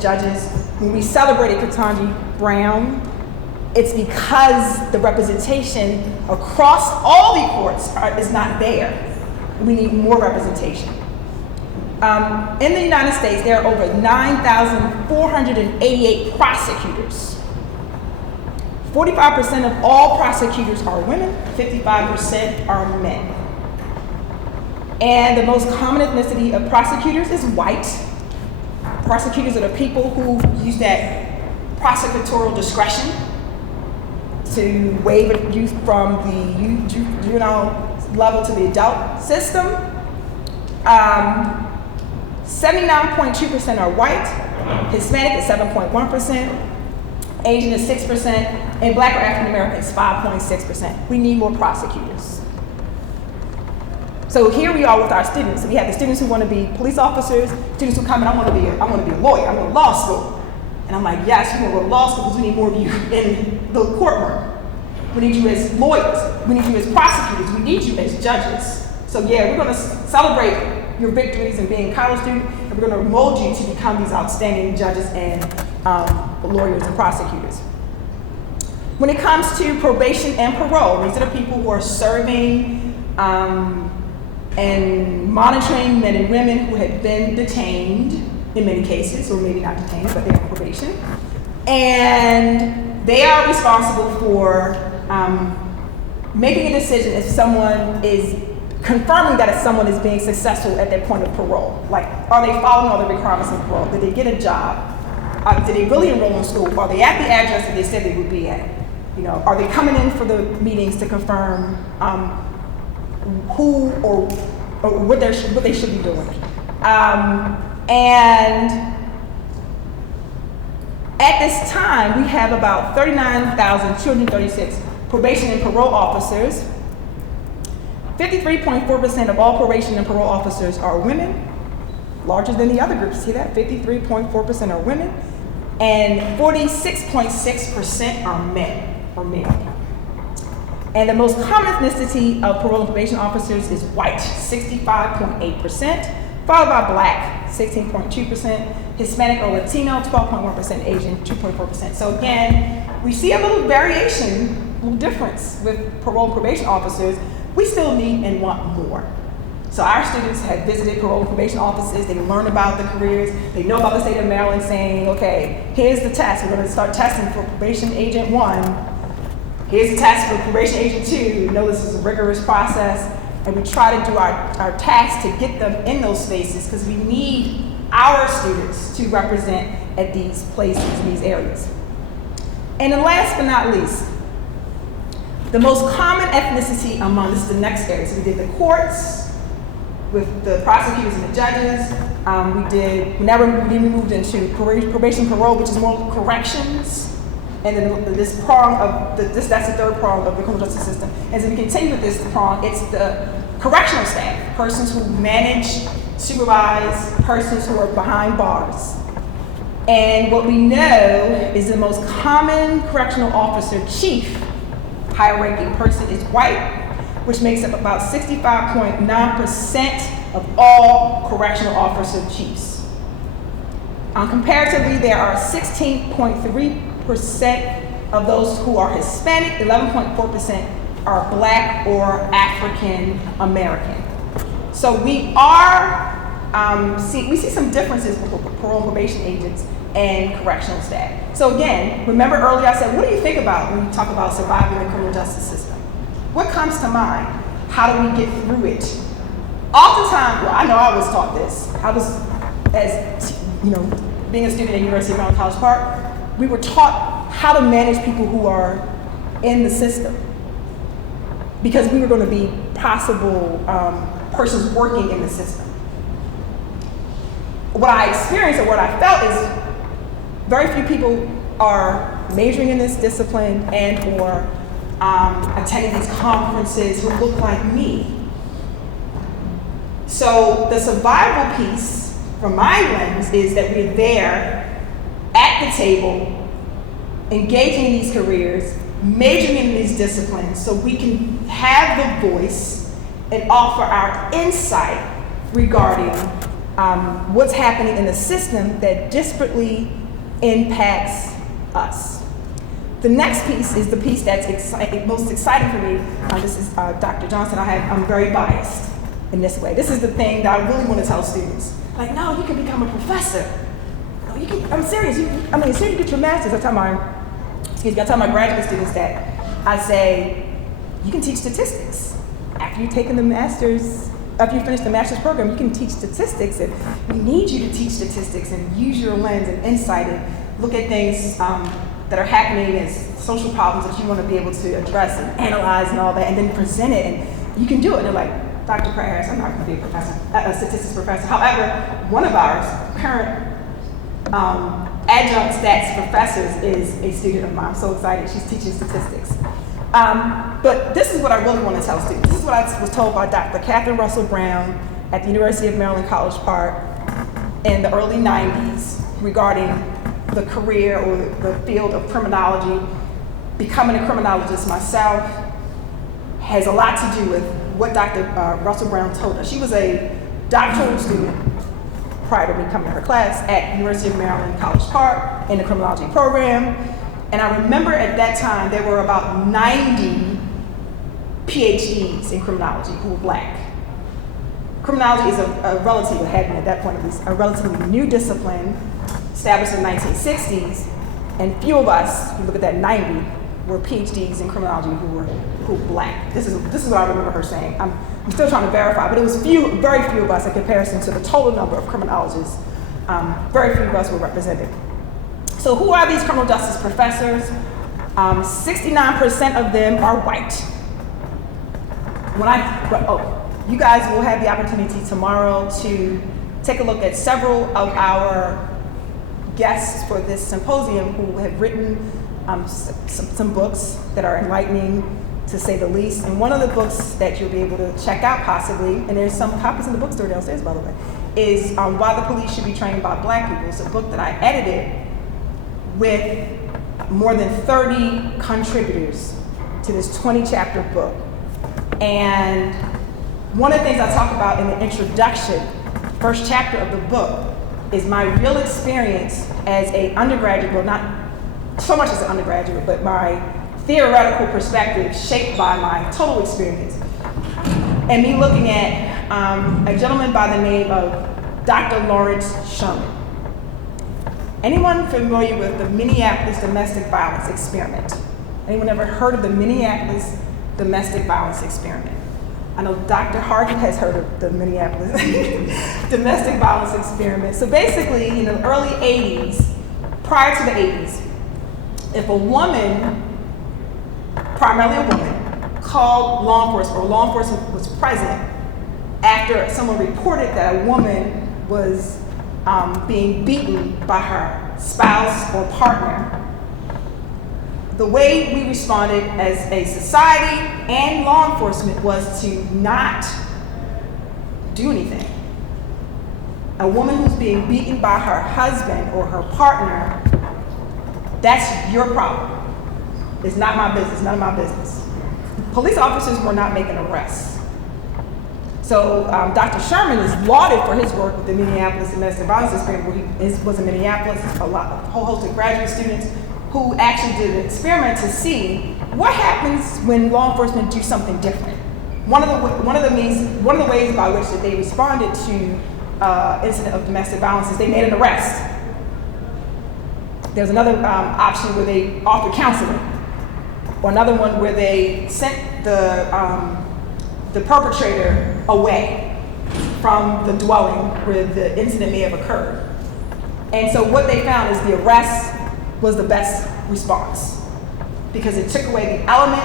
judges. When we celebrated Ketanji Brown, it's because the representation across all the courts is not there. We need more representation. In the United States, there are over 9,488 prosecutors. 45% of all prosecutors are women, 55% are men. And the most common ethnicity of prosecutors is white. Prosecutors are the people who use that prosecutorial discretion to waive a youth from the juvenile level to the adult system. 79.2% are white, Hispanic is 7.1%, Asian is 6%, and Black or African American is 5.6%. We need more prosecutors. So here we are with our students. We have the students who want to be police officers, students who come in, I want to be a lawyer, I want to law school. And I'm like, yes, you want to go to law school because we need more of you in the courtroom. We need you as lawyers, we need you as prosecutors, we need you as judges. So yeah, we're going to celebrate your victories and being a college student, and we're going to mold you to become these outstanding judges and lawyers and prosecutors. When it comes to probation and parole, these are the people who are serving and monitoring men and women who have been detained in many cases, or maybe not detained, but they're on probation. And they are responsible for making a decision if someone is confirming that if someone is being successful at their point of parole. Like, are they following all the requirements of parole? Did they get a job? Did they really enroll in school? Are they at the address that they said they would be at? You know, are they coming in for the meetings to confirm who or what they should be doing? And at this time, we have about 39,236 probation and parole officers. 53.4% of all probation and parole officers are women, larger than the other groups. See that? 53.4% are women, and 46.6% are men or male. And the most common ethnicity of parole and probation officers is white, 65.8%, followed by Black, 16.2%, Hispanic or Latino, 12.1%, Asian, 2.4%. So again, we see a little variation, a little difference with parole and probation officers. We still need and want more. So our students have visited parole and probation offices, they learn about the careers, they know about the state of Maryland saying, okay, here's the test, we're gonna start testing for probation agent 1, here's the test for probation agent 2, you know this is a rigorous process, and we try to do our tasks to get them in those spaces because we need our students to represent at these places, in these areas. And then last but not least, the most common ethnicity among, this is the next area, so we did the courts with the prosecutors and the judges. We moved into probation parole, which is more corrections. And then this prong of, that's the third prong of the criminal justice system. As we continue with this prong, it's the correctional staff, persons who manage, supervise, persons who are behind bars. And what we know is the most common correctional officer chief, high-ranking person, is white, which makes up about 65.9% of all correctional officer chiefs. Comparatively, there are 16.3% of those who are Hispanic, 11.4% are Black or African American. So we are, we see some differences with parole and probation agents and correctional staff. So again, remember earlier I said, what do you think about when you talk about surviving the criminal justice system? What comes to mind? How do we get through it? Oftentimes, well, I know I was taught this. I was, being a student at University of Maryland College Park, we were taught how to manage people who are in the system, because we were going to be possible persons working in the system. What I experienced or what I felt is very few people are majoring in this discipline and or attending these conferences who look like me. So the survival piece from my lens is that we're there at the table, engaging in these careers, majoring in these disciplines so we can have the voice and offer our insight regarding what's happening in the system that disparately impacts us. The next piece is the piece that's most exciting for me. This is Dr. Johnson. I'm very biased in this way. This is the thing that I really want to tell students. Like, no, you can become a professor. No, you can. I'm serious. As soon as you get your master's, I tell my graduate students that I say, you can teach statistics. After you've taken the master's, after you finish the master's program, you can teach statistics, and we need you to teach statistics and use your lens and insight and look at things that are happening as social problems that you want to be able to address and analyze and all that, and then present it, and you can do it. And they're like, Dr. Pratt-Harris, I'm not going to be a professor, a statistics professor. However, one of our current adjunct stats professors is a student of mine. I'm so excited. She's teaching statistics. But this is what I really want to tell students. This is what I was told by Dr. Catherine Russell Brown at the University of Maryland College Park in the early 90s regarding the career or the field of criminology. Becoming a criminologist myself has a lot to do with what Dr. Russell Brown told us. She was a doctoral student prior to me coming to her class at University of Maryland College Park in the criminology program. And I remember at that time there were about 90 PhDs in criminology who were Black. Criminology is a relatively, having at that point at least, a relatively new discipline established in the 1960s, and few of us, if you look at that 90, were PhDs in criminology who were Black. This is what I remember her saying. I'm still trying to verify, but it was very few of us in comparison to the total number of criminologists. Very few of us were represented. So who are these criminal justice professors? 69% of them are white. You guys will have the opportunity tomorrow to take a look at several of our guests for this symposium who have written some books that are enlightening, to say the least. And one of the books that you'll be able to check out possibly, and there's some copies in the bookstore downstairs by the way, is Why the Police Should Be Trained by Black People. It's a book that I edited with more than 30 contributors to this 20-chapter book. And one of the things I talk about in the introduction, first chapter of the book, is my real experience as an undergraduate, well, not so much as an undergraduate, but my theoretical perspective shaped by my total experience. And me looking at a gentleman by the name of Dr. Lawrence Sherman. Anyone familiar with the Minneapolis domestic violence experiment? Anyone ever heard of the Minneapolis domestic violence experiment? I know Dr. Harden has heard of the Minneapolis domestic violence experiment. So basically, in the early 80s, prior to the 80s, if a woman, primarily a woman, called law enforcement, or law enforcement was present after someone reported that a woman was being beaten by her spouse or partner, the way we responded as a society and law enforcement was to not do anything. a woman who's being beaten by her husband or her partner, that's your problem. It's not my business, none of my business. Police officers were not making arrests. So Dr. Sherman is lauded for his work with the Minneapolis Domestic Violence Experiment, where he was in Minneapolis, a whole host of graduate students who actually did an experiment to see what happens when law enforcement do something different. One of the ways by which that they responded to incident of domestic violence is they made an arrest. There's another option where they offered counseling, or another one where they sent the perpetrator away from the dwelling where the incident may have occurred. And so what they found is the arrest was the best response, because it took away the element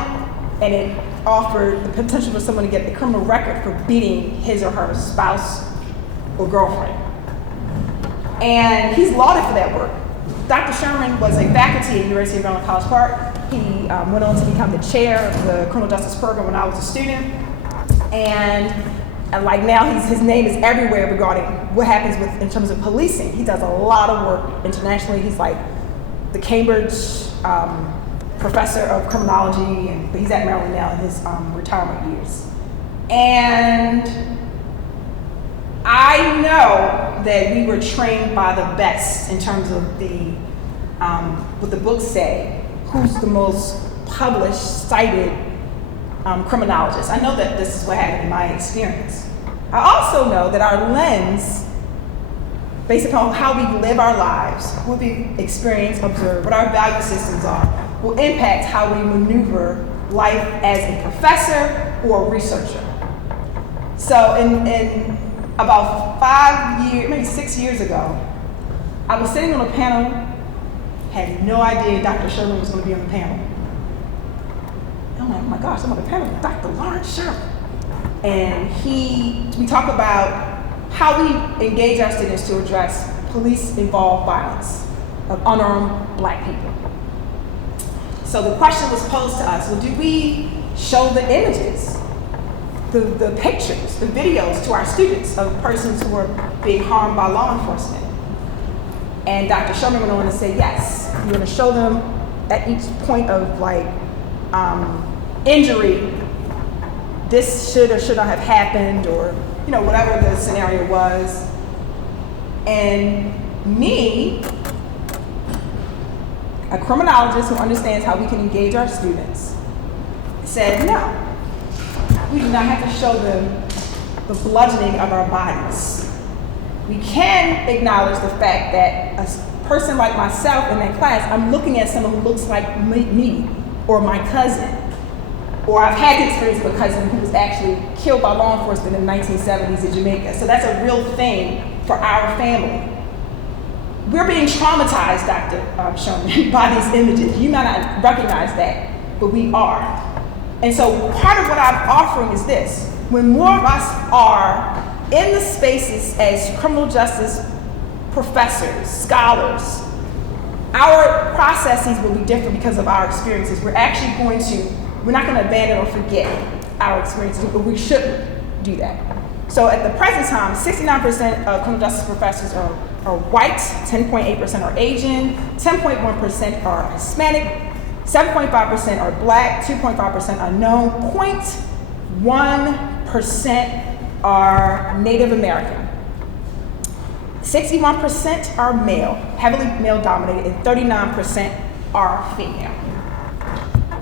and it offered the potential for someone to get a criminal record for beating his or her spouse or girlfriend. And he's lauded for that work. Dr. Sherman was a faculty at the University of Maryland College Park. He went on to become the chair of the criminal justice program when I was a student. And like now, his name is everywhere regarding what happens in terms of policing. He does a lot of work internationally. He's like the Cambridge professor of criminology, but he's at Maryland now in his retirement years. And I know that we were trained by the best in terms of what the books say, who's the most published, cited criminologist. I know that this is what happened in my experience. I also know that our lens, based upon how we live our lives, what we experience, observe, what our value systems are, will impact how we maneuver life as a professor or a researcher. So in about 5 years, maybe 6 years ago, I was sitting on a panel, had no idea Dr. Sherman was going to be on the panel. And I'm like, oh my gosh, I'm on the panel with Dr. Lawrence Sherman. And we talk about how we engage our students to address police-involved violence of unarmed Black people. So the question was posed to us, well, do we show the images, the pictures, the videos to our students of persons who are being harmed by law enforcement? And Dr. Sherman went on to say, yes, you're going to show them at each point of injury, this should or should not have happened, or whatever the scenario was. And me, a criminologist who understands how we can engage our students, said no. We do not have to show them the bludgeoning of our bodies. We can acknowledge the fact that a person like myself in that class, I'm looking at someone who looks like me or my cousin. Or I've had the experience of a cousin who was actually killed by law enforcement in the 1970s in Jamaica. So that's a real thing for our family. We're being traumatized, Dr. Sherman, by these images. You might not recognize that, but we are. And so part of what I'm offering is this. When more of us are in the spaces as criminal justice professors, scholars, our processes will be different because of our experiences. We're not going to abandon or forget our experiences, but we shouldn't do that. So at the present time, 69% of criminal justice professors are white, 10.8% are Asian, 10.1% are Hispanic, 7.5% are Black, 2.5% unknown, 0.1% are Native American. 61% are male, heavily male dominated, and 39% are female.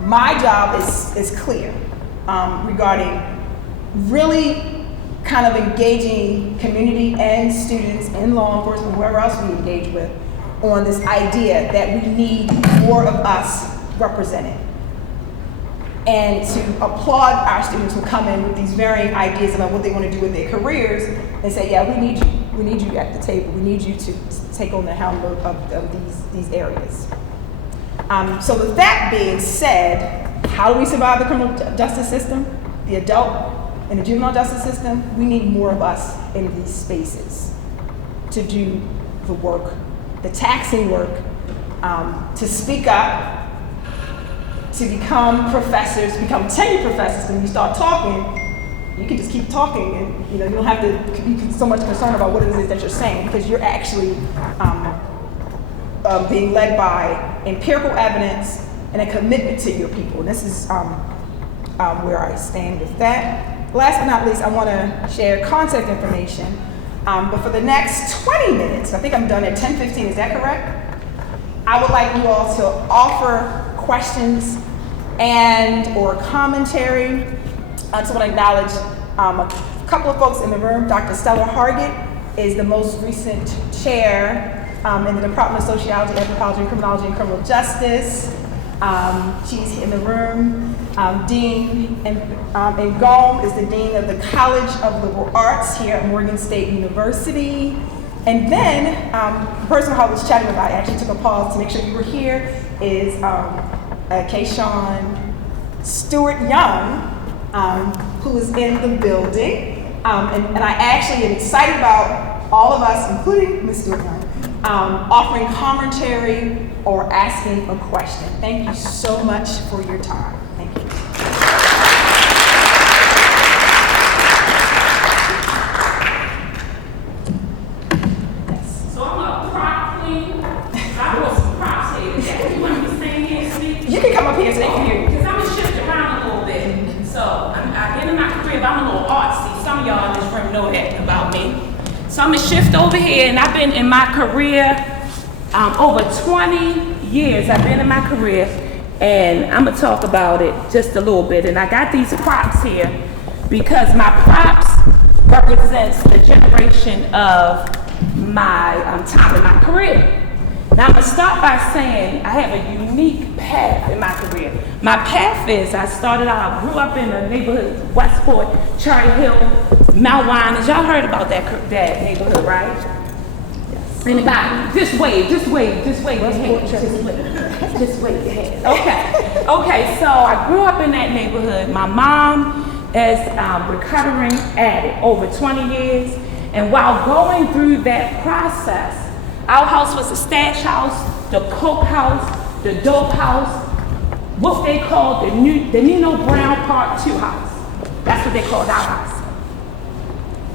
My job is clear regarding really kind of engaging community and students and law enforcement, whoever else we engage with, on this idea that we need more of us represented. And to applaud our students who come in with these varying ideas about what they want to do with their careers and say, yeah, we need you. We need you at the table. We need you to take on the helm of these areas. So with that being said, how do we survive the criminal justice system, the adult and the juvenile justice system? We need more of us in these spaces to do the work, the taxing work, to speak up, to become professors, become tenured professors. When you start talking, you can just keep talking, and you don't have to be so much concerned about what it is that you're saying, because you're actually being led by empirical evidence and a commitment to your people. And this is where I stand with that. Last but not least, I want to share contact information. But for the next 20 minutes, I think I'm done at 10:15, is that correct? I would like you all to offer questions and or commentary. I just want to acknowledge a couple of folks in the room. Dr. Stella Hargett is the most recent chair in the Department of Sociology, Anthropology, Criminology, and Criminal Justice. She's in the room. Dean and Gome is the Dean of the College of Liberal Arts here at Morgan State University. And then, the person I was chatting with, I actually took a pause to make sure you were here, is Kayshawn Stewart Young, who is in the building. And I actually am excited about all of us, including Ms. Stewart Young, offering commentary or asking a question. Thank you so much for your time. Thank you. Yes. So I'm a prop queen. I brought some props here today. You want me to stand here and speak? You can come up here so they can hear you. Because I'm going to shift around a little bit. So I've been in my career, but I'm a little artsy. Some of y'all in this room know that about me. So I'm going to shift over here, and I've been in my career over 20 years. I've been in my career, and I'm going to talk about it just a little bit. And I got these props here because my props represents the generation of my time in my career. Now I'm going to start by saying I have a unique path in my career. My path is I grew up in a neighborhood, Westport, Cherry Hill, Mount Winans. Y'all heard about that neighborhood, right? Yes. Anybody? Just wave your hand. Just wave your hand. Okay, so I grew up in that neighborhood. My mom is a recovering addict over 20 years. And while going through that process, our house was the stash house, the coke house, the dope house, what they called the Nino Brown Part 2 house. That's what they called our house.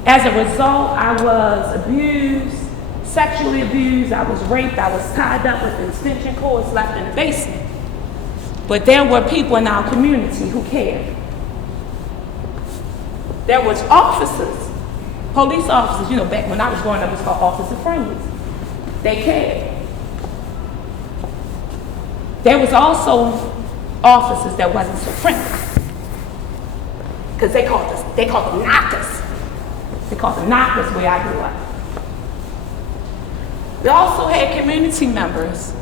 As a result, I was abused, sexually abused, I was raped, I was tied up with extension cords left in the basement. But there were people in our community who cared. There was officers, police officers, back when I was growing up, it was called officer friendlies. They cared. There was also officers that wasn't so friendly. Because they called them knockers. They called them knockers where I grew up. We also had community members,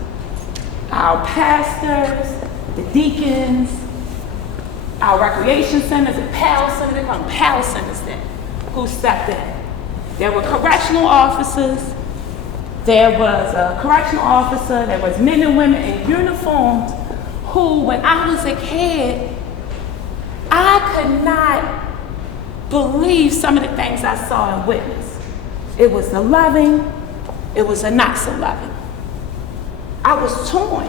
our pastors, the deacons, our recreation centers, and PAL centers, they call them PAL centers then, who stepped in. There were correctional officers. There was a correctional officer, there was men and women in uniforms who, when I was a kid, I could not believe some of the things I saw and witnessed. It was the loving, it was the not so loving. I was torn.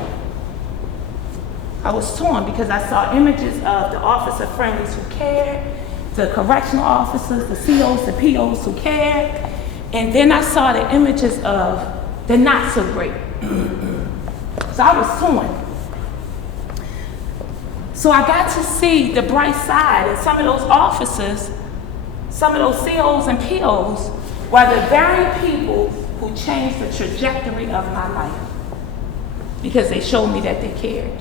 I was torn because I saw images of the officer friendlies who cared, the correctional officers, the COs, the POs who cared, and then I saw the images of the not so great. So I was torn. So I got to see the bright side, and some of those officers, some of those COs and POs were the very people who changed the trajectory of my life because they showed me that they cared.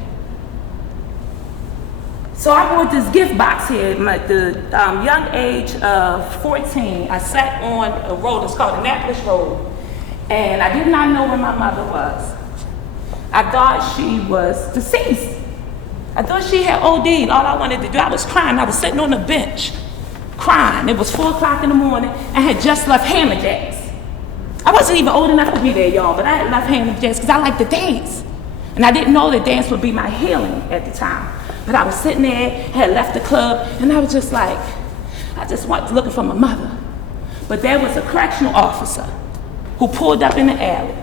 So I bought this gift box here at the young age of 14. I sat on a road, it's called Annapolis Road, and I did not know where my mother was. I thought she was deceased. I thought she had OD'd. All I wanted to do, I was crying. I was sitting on the bench, crying. It was 4 o'clock in the morning. I had just left Hammer Jacks. I wasn't even old enough to be there, y'all, but I had left Hammer Jacks because I liked to dance. And I didn't know that dance would be my healing at the time. But I was sitting there, had left the club, and I was just like, I just was looking for my mother. But there was a correctional officer who pulled up in the alley.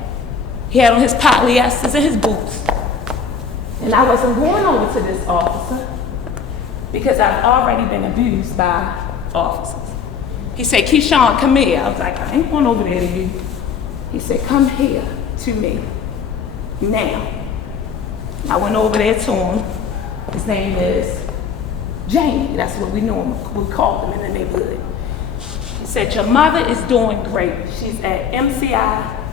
He had on his polyesters and his boots. And I wasn't going over to this officer because I've already been abused by officers. He said, Keyshawn, come here. I was like, I ain't going over there to you. He said, come here to me now. I went over there to him. His name is Jamie. That's what we know him. We called him in the neighborhood. He said, your mother is doing great. She's at MCAAHC.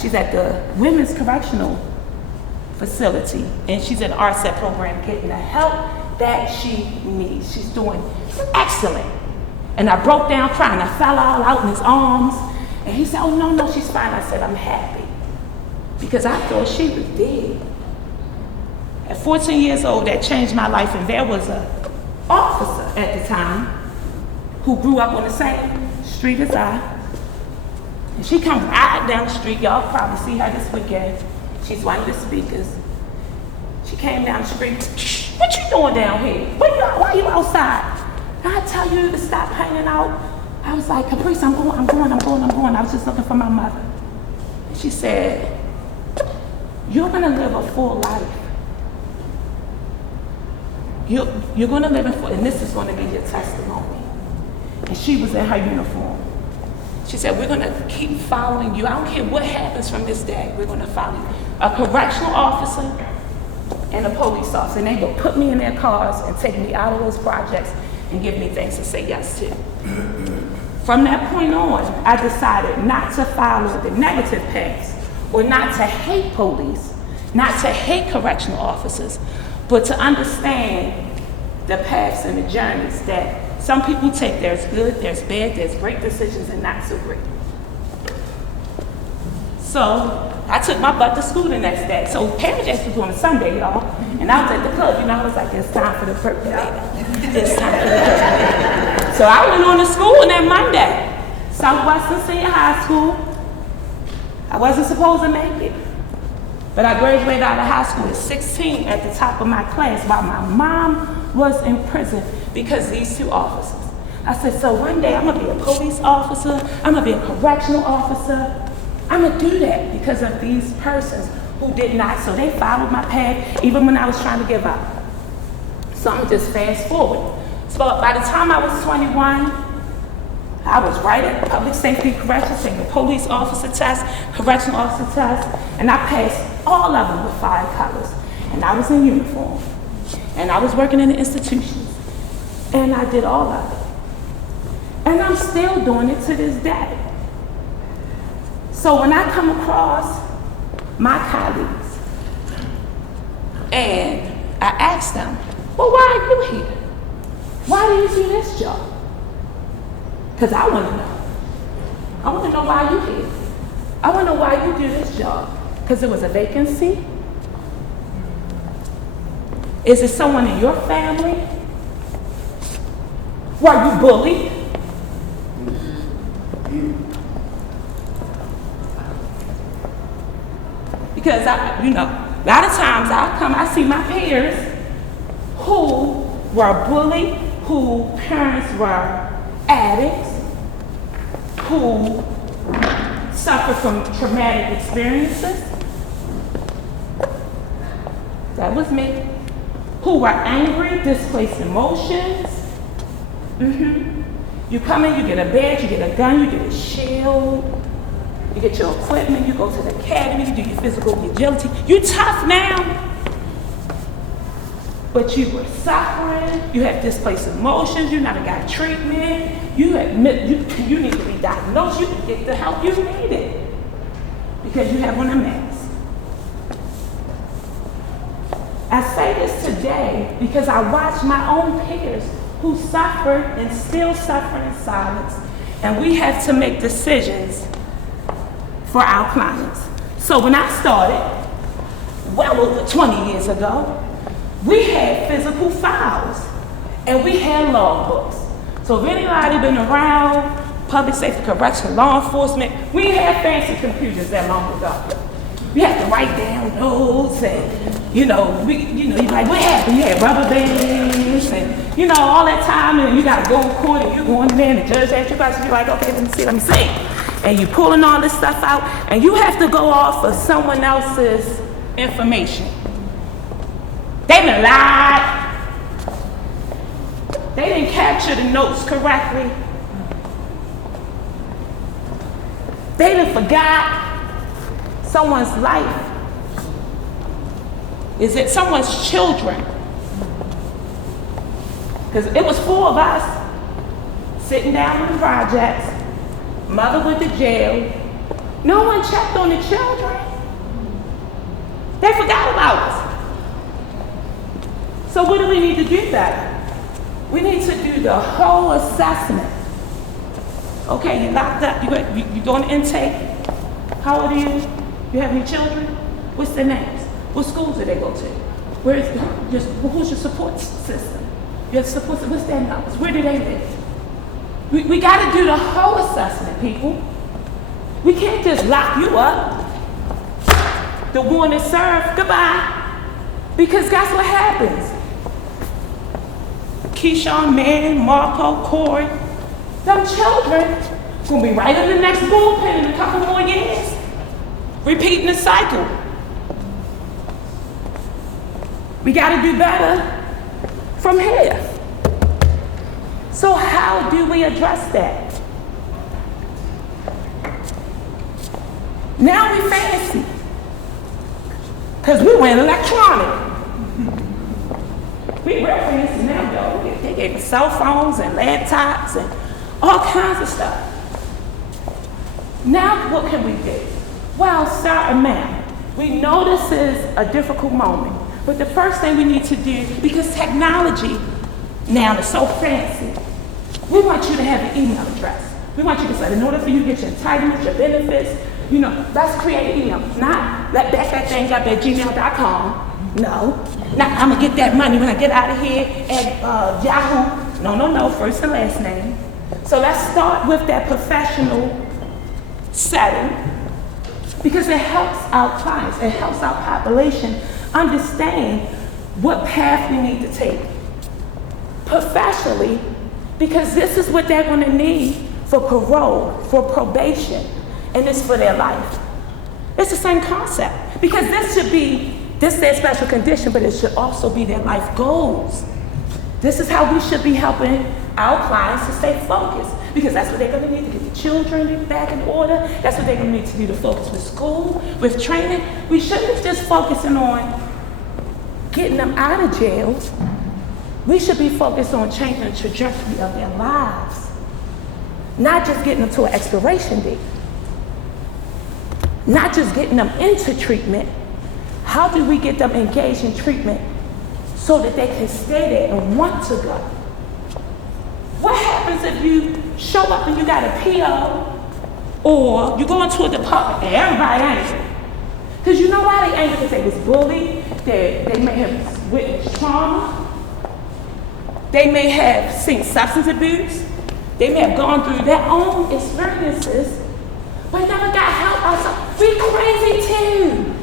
She's at the Women's Correctional Facility, and she's in the RSET program getting the help that she needs. She's doing excellent. And I broke down crying. I fell all out in his arms. And he said, oh, no, she's fine. I said, I'm happy. Because I thought she was dead. At 14 years old, that changed my life. And there was an officer at the time who grew up on the same street as I. And she come right down the street. Y'all probably see her this weekend. She's one of the speakers. She came down the street. What you doing down here? Why are you outside? I tell you to stop hanging out. I was like, Caprice, I'm going. I was just looking for my mother. And she said, you're gonna live a full life. You're gonna live a full, and this is gonna be your testimony. And she was in her uniform. She said, we're gonna keep following you. I don't care what happens from this day, we're gonna follow you. A correctional officer and a police officer, and they will put me in their cars and take me out of those projects and give me things to say yes to. From that point on, I decided not to follow the negative paths, or not to hate police, not to hate correctional officers, but to understand the paths and the journeys that some people take. There's good, there's bad, there's great decisions, and not so great. So I took my butt to school the next day. So Parent Day was on a Sunday, y'all. And I was at the club, I was like, it's time for the percolator. It's time for the percolator. So I went on to school on that Monday. Southwestern Senior High School. I wasn't supposed to make it. But I graduated out of high school at 16 at the top of my class while my mom was in prison because of these two officers. I said, so one day I'm gonna be a police officer, I'm gonna be a correctional officer. I'm gonna do that because of these persons who did not. So they followed my path even when I was trying to give up. So I'm just fast forward. So by the time I was 21, I was right at public safety corrections, taking the police officer test, correctional officer test, and I passed all of them with 5 colors. And I was in uniform. And I was working in the institutions. And I did all of it. And I'm still doing it to this day. So when I come across my colleagues and I ask them, well, why are you here? Why do you do this job? Because I want to know. I want to know why you're here. I want to know why you do this job. Because it was a vacancy? Is it someone in your family? Were you bullied? Because a lot of times I see my peers who were bullied, who parents were addicts, who suffered from traumatic experiences. That was me. Who were angry, displaced emotions. You come in, you get a badge, you get a gun, you get a shield. You get your equipment, you go to the academy, you do your physical agility. You tough now. But you were suffering, you had displaced emotions, you never got treatment, you need to be diagnosed, you can get the help you needed because you have on a mask. I say this today because I watch my own peers who suffered and still suffer in silence, and we have to make decisions for our clients. So when I started, well over 20 years ago, we had physical files and we had logbooks. So if anybody been around public safety, correction, law enforcement, we had fancy computers that long ago. We had to write down notes and, you're like, what happened? You had rubber bands and, all that time, and you gotta go in court and you go in there and the judge asks you questions, you're like, okay, let me see. And you're pulling all this stuff out, and you have to go off of someone else's information. They been lied. They they didn't capture the notes correctly. They done forgot someone's life. Is it someone's children? Because it was 4 of us sitting down in the projects. Mother went to jail. No one checked on the children. They forgot about us. So what do we need to do better? We need to do the whole assessment. Okay, you locked up, you doing intake. How old are you? You have any children? What's their names? What schools do they go to? Who's your support system? Your support system, what's their numbers? Where do they live? We got to do the whole assessment, people. We can't just lock you up. The one is served, goodbye. Because guess what happens? Keyshawn, Manning, Marco, Corey, them children gonna be right in the next bullpen in a couple more years, repeating the cycle. We gotta do better from here. So how do we address that? Now we fancy, because we went electronic. We real fancy now, though. They gave us cell phones and laptops and all kinds of stuff. Now what can we do? Well, start a map. We know this is a difficult moment, but the first thing we need to do, because technology now is so fancy, we want you to have an email address. We want you to say, in order for you to get your entitlements, your benefits, let's create an email. Not let back that thing up at gmail.com. No. Now I'm gonna get that money when I get out of here at Yahoo. No, first and last name. So let's start with that professional setting, because it helps our clients, it helps our population understand what path we need to take professionally, because this is what they're gonna need for parole, for probation, and it's for their life. It's the same concept, because this is their special condition, but it should also be their life goals. This is how we should be helping our clients to stay focused, because that's what they're gonna need to get the children back in order. That's what they're gonna need to do to focus with school, with training. We shouldn't be just focusing on getting them out of jail. We should be focused on changing the trajectory of their lives, not just getting them to an expiration date, not just getting them into treatment. How do we get them engaged in treatment so that they can stay there and want to go? What happens if you show up and you got a PO, or you go into a department and everybody angry? Because you know why they angry? Because they was bullied, they may have witnessed trauma, they may have seen substance abuse, they may have gone through their own experiences, but never got help outside. We crazy too.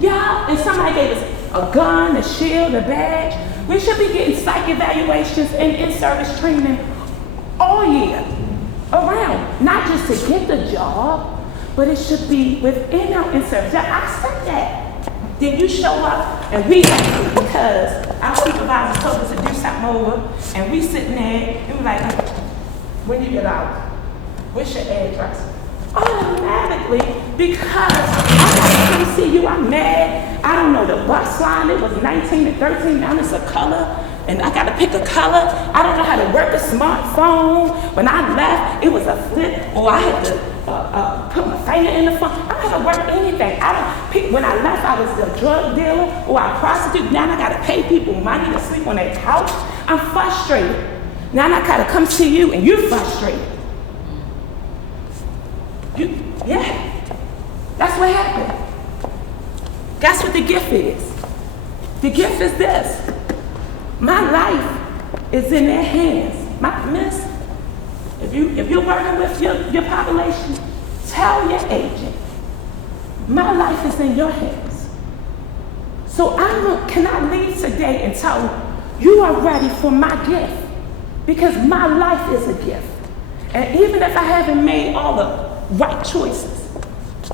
Yeah, and somebody gave us a gun, a shield, a badge. We should be getting psych evaluations and in-service training all year around, not just to get the job, but it should be within our in-service. Now, I said that. Then you show up and we angry because our supervisor told us to do something over, and we sitting there and we're like, when you get out, what's your address? Automatically, because I gotta come see you, I'm mad. I don't know the bus line, it was 19 to 13, now it's a color, and I gotta pick a color. I don't know how to work a smartphone. When I left, it was a flip, or I had to put my finger in the phone. I don't know how to work anything. When I left, I was a drug dealer or a prostitute. Now I gotta pay people money to sleep on their couch. I'm frustrated. Now I gotta come see you, and you're frustrated. Yeah, that's what happened. That's what the gift is. The gift is this. My life is in their hands. Miss, if you're working with your population, tell your agent, my life is in your hands. So can I leave today and tell you are ready for my gift? Because my life is a gift. And even if I haven't made all the right choices,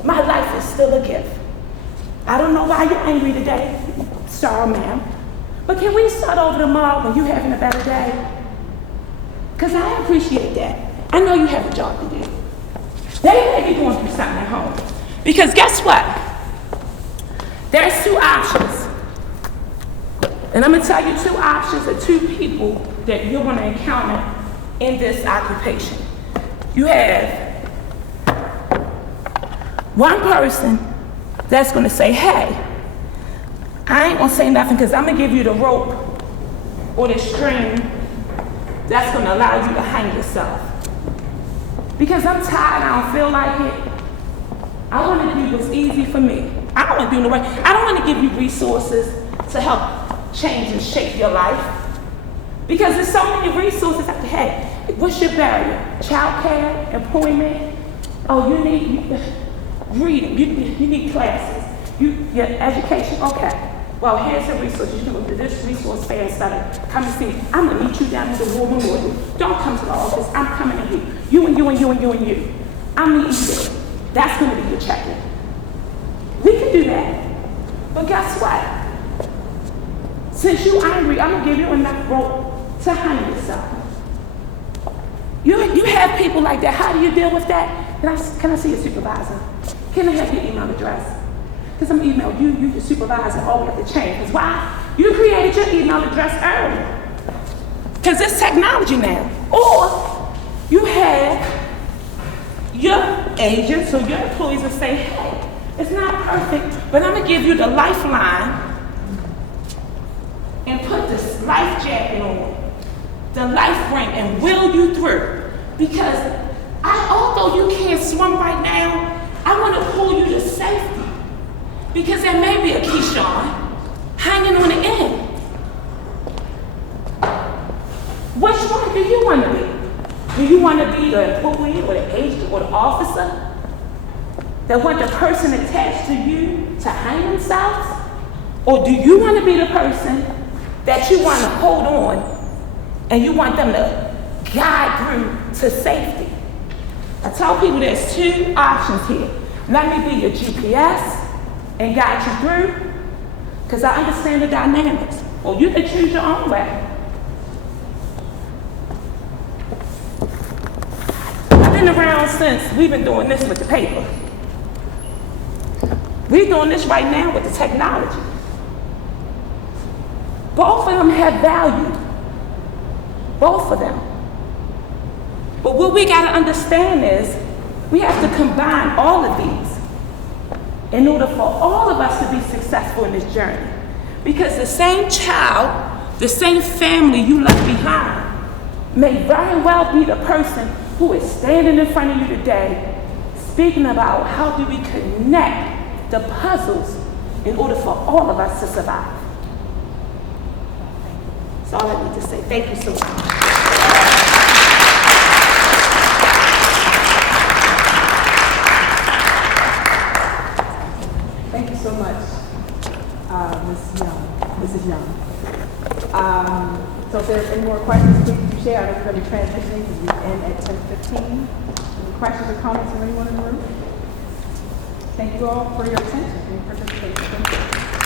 my life is still a gift. I don't know why you're angry today, sorry ma'am, but can we start over tomorrow when you're having a better day? Because I appreciate that. I know you have a job to do. They may be going through something at home. Because guess what? There's two options. And I'm gonna tell you two options of two people that you're gonna encounter in this occupation. You have one person that's gonna say, hey, I ain't gonna say nothing because I'm gonna give you the rope or the string that's gonna allow you to hang yourself. Because I'm tired, I don't feel like it. I wanna do what's easy for me. I don't wanna do the right. I don't wanna give you resources to help change and shape your life. Because there's so many resources out there. Hey, what's your barrier? Childcare, employment, oh, you need reading, you need classes, your education, okay. Well, here's a resource. You can go to this resource fair and study. Come and see. I'm gonna meet you down at the War Memorial. Don't come to the office. I'm coming to you. You and you and you and you and you. I'm meeting you there. That's gonna be your check-in. We can do that. But guess what? Since you're angry, I'm gonna give you enough rope to hang yourself. You have people like that. How do you deal with that? Can I see your supervisor? Can I have your email address? Because I'm email you your supervisor, all we have to change. Because why? You created your email address early. Because it's technology now. Or you have your agents or your employees that say, hey, it's not perfect, but I'm gonna give you the lifeline and put this life jacket on, the life ring, and wheel you through. Because although you can't swim right now, I want to pull you to safety. Because there may be a Keyshawn hanging on the end. Which one do you want to be? Do you want to be the employee or the agent or the officer that want the person attached to you to hang themselves? Or do you want to be the person that you want to hold on and you want them to guide through to safety? I tell people there's two options here. Let me be your GPS and guide you through, because I understand the dynamics. Or you can choose your own way. I've been around since we've been doing this with the paper. We're doing this right now with the technology. Both of them have value. Both of them. But what we gotta understand is we have to combine all of these in order for all of us to be successful in this journey. Because the same child, the same family you left behind may very well be the person who is standing in front of you today speaking about how do we connect the puzzles in order for all of us to survive. That's all I need to say. Thank you so much. Thank you so much, Mrs. Young. So if there's any more questions, please do share. I know we're going to be transitioning because we end at 10:15. Any questions or comments from anyone in the room? Thank you all for your attention and participation. Thank you.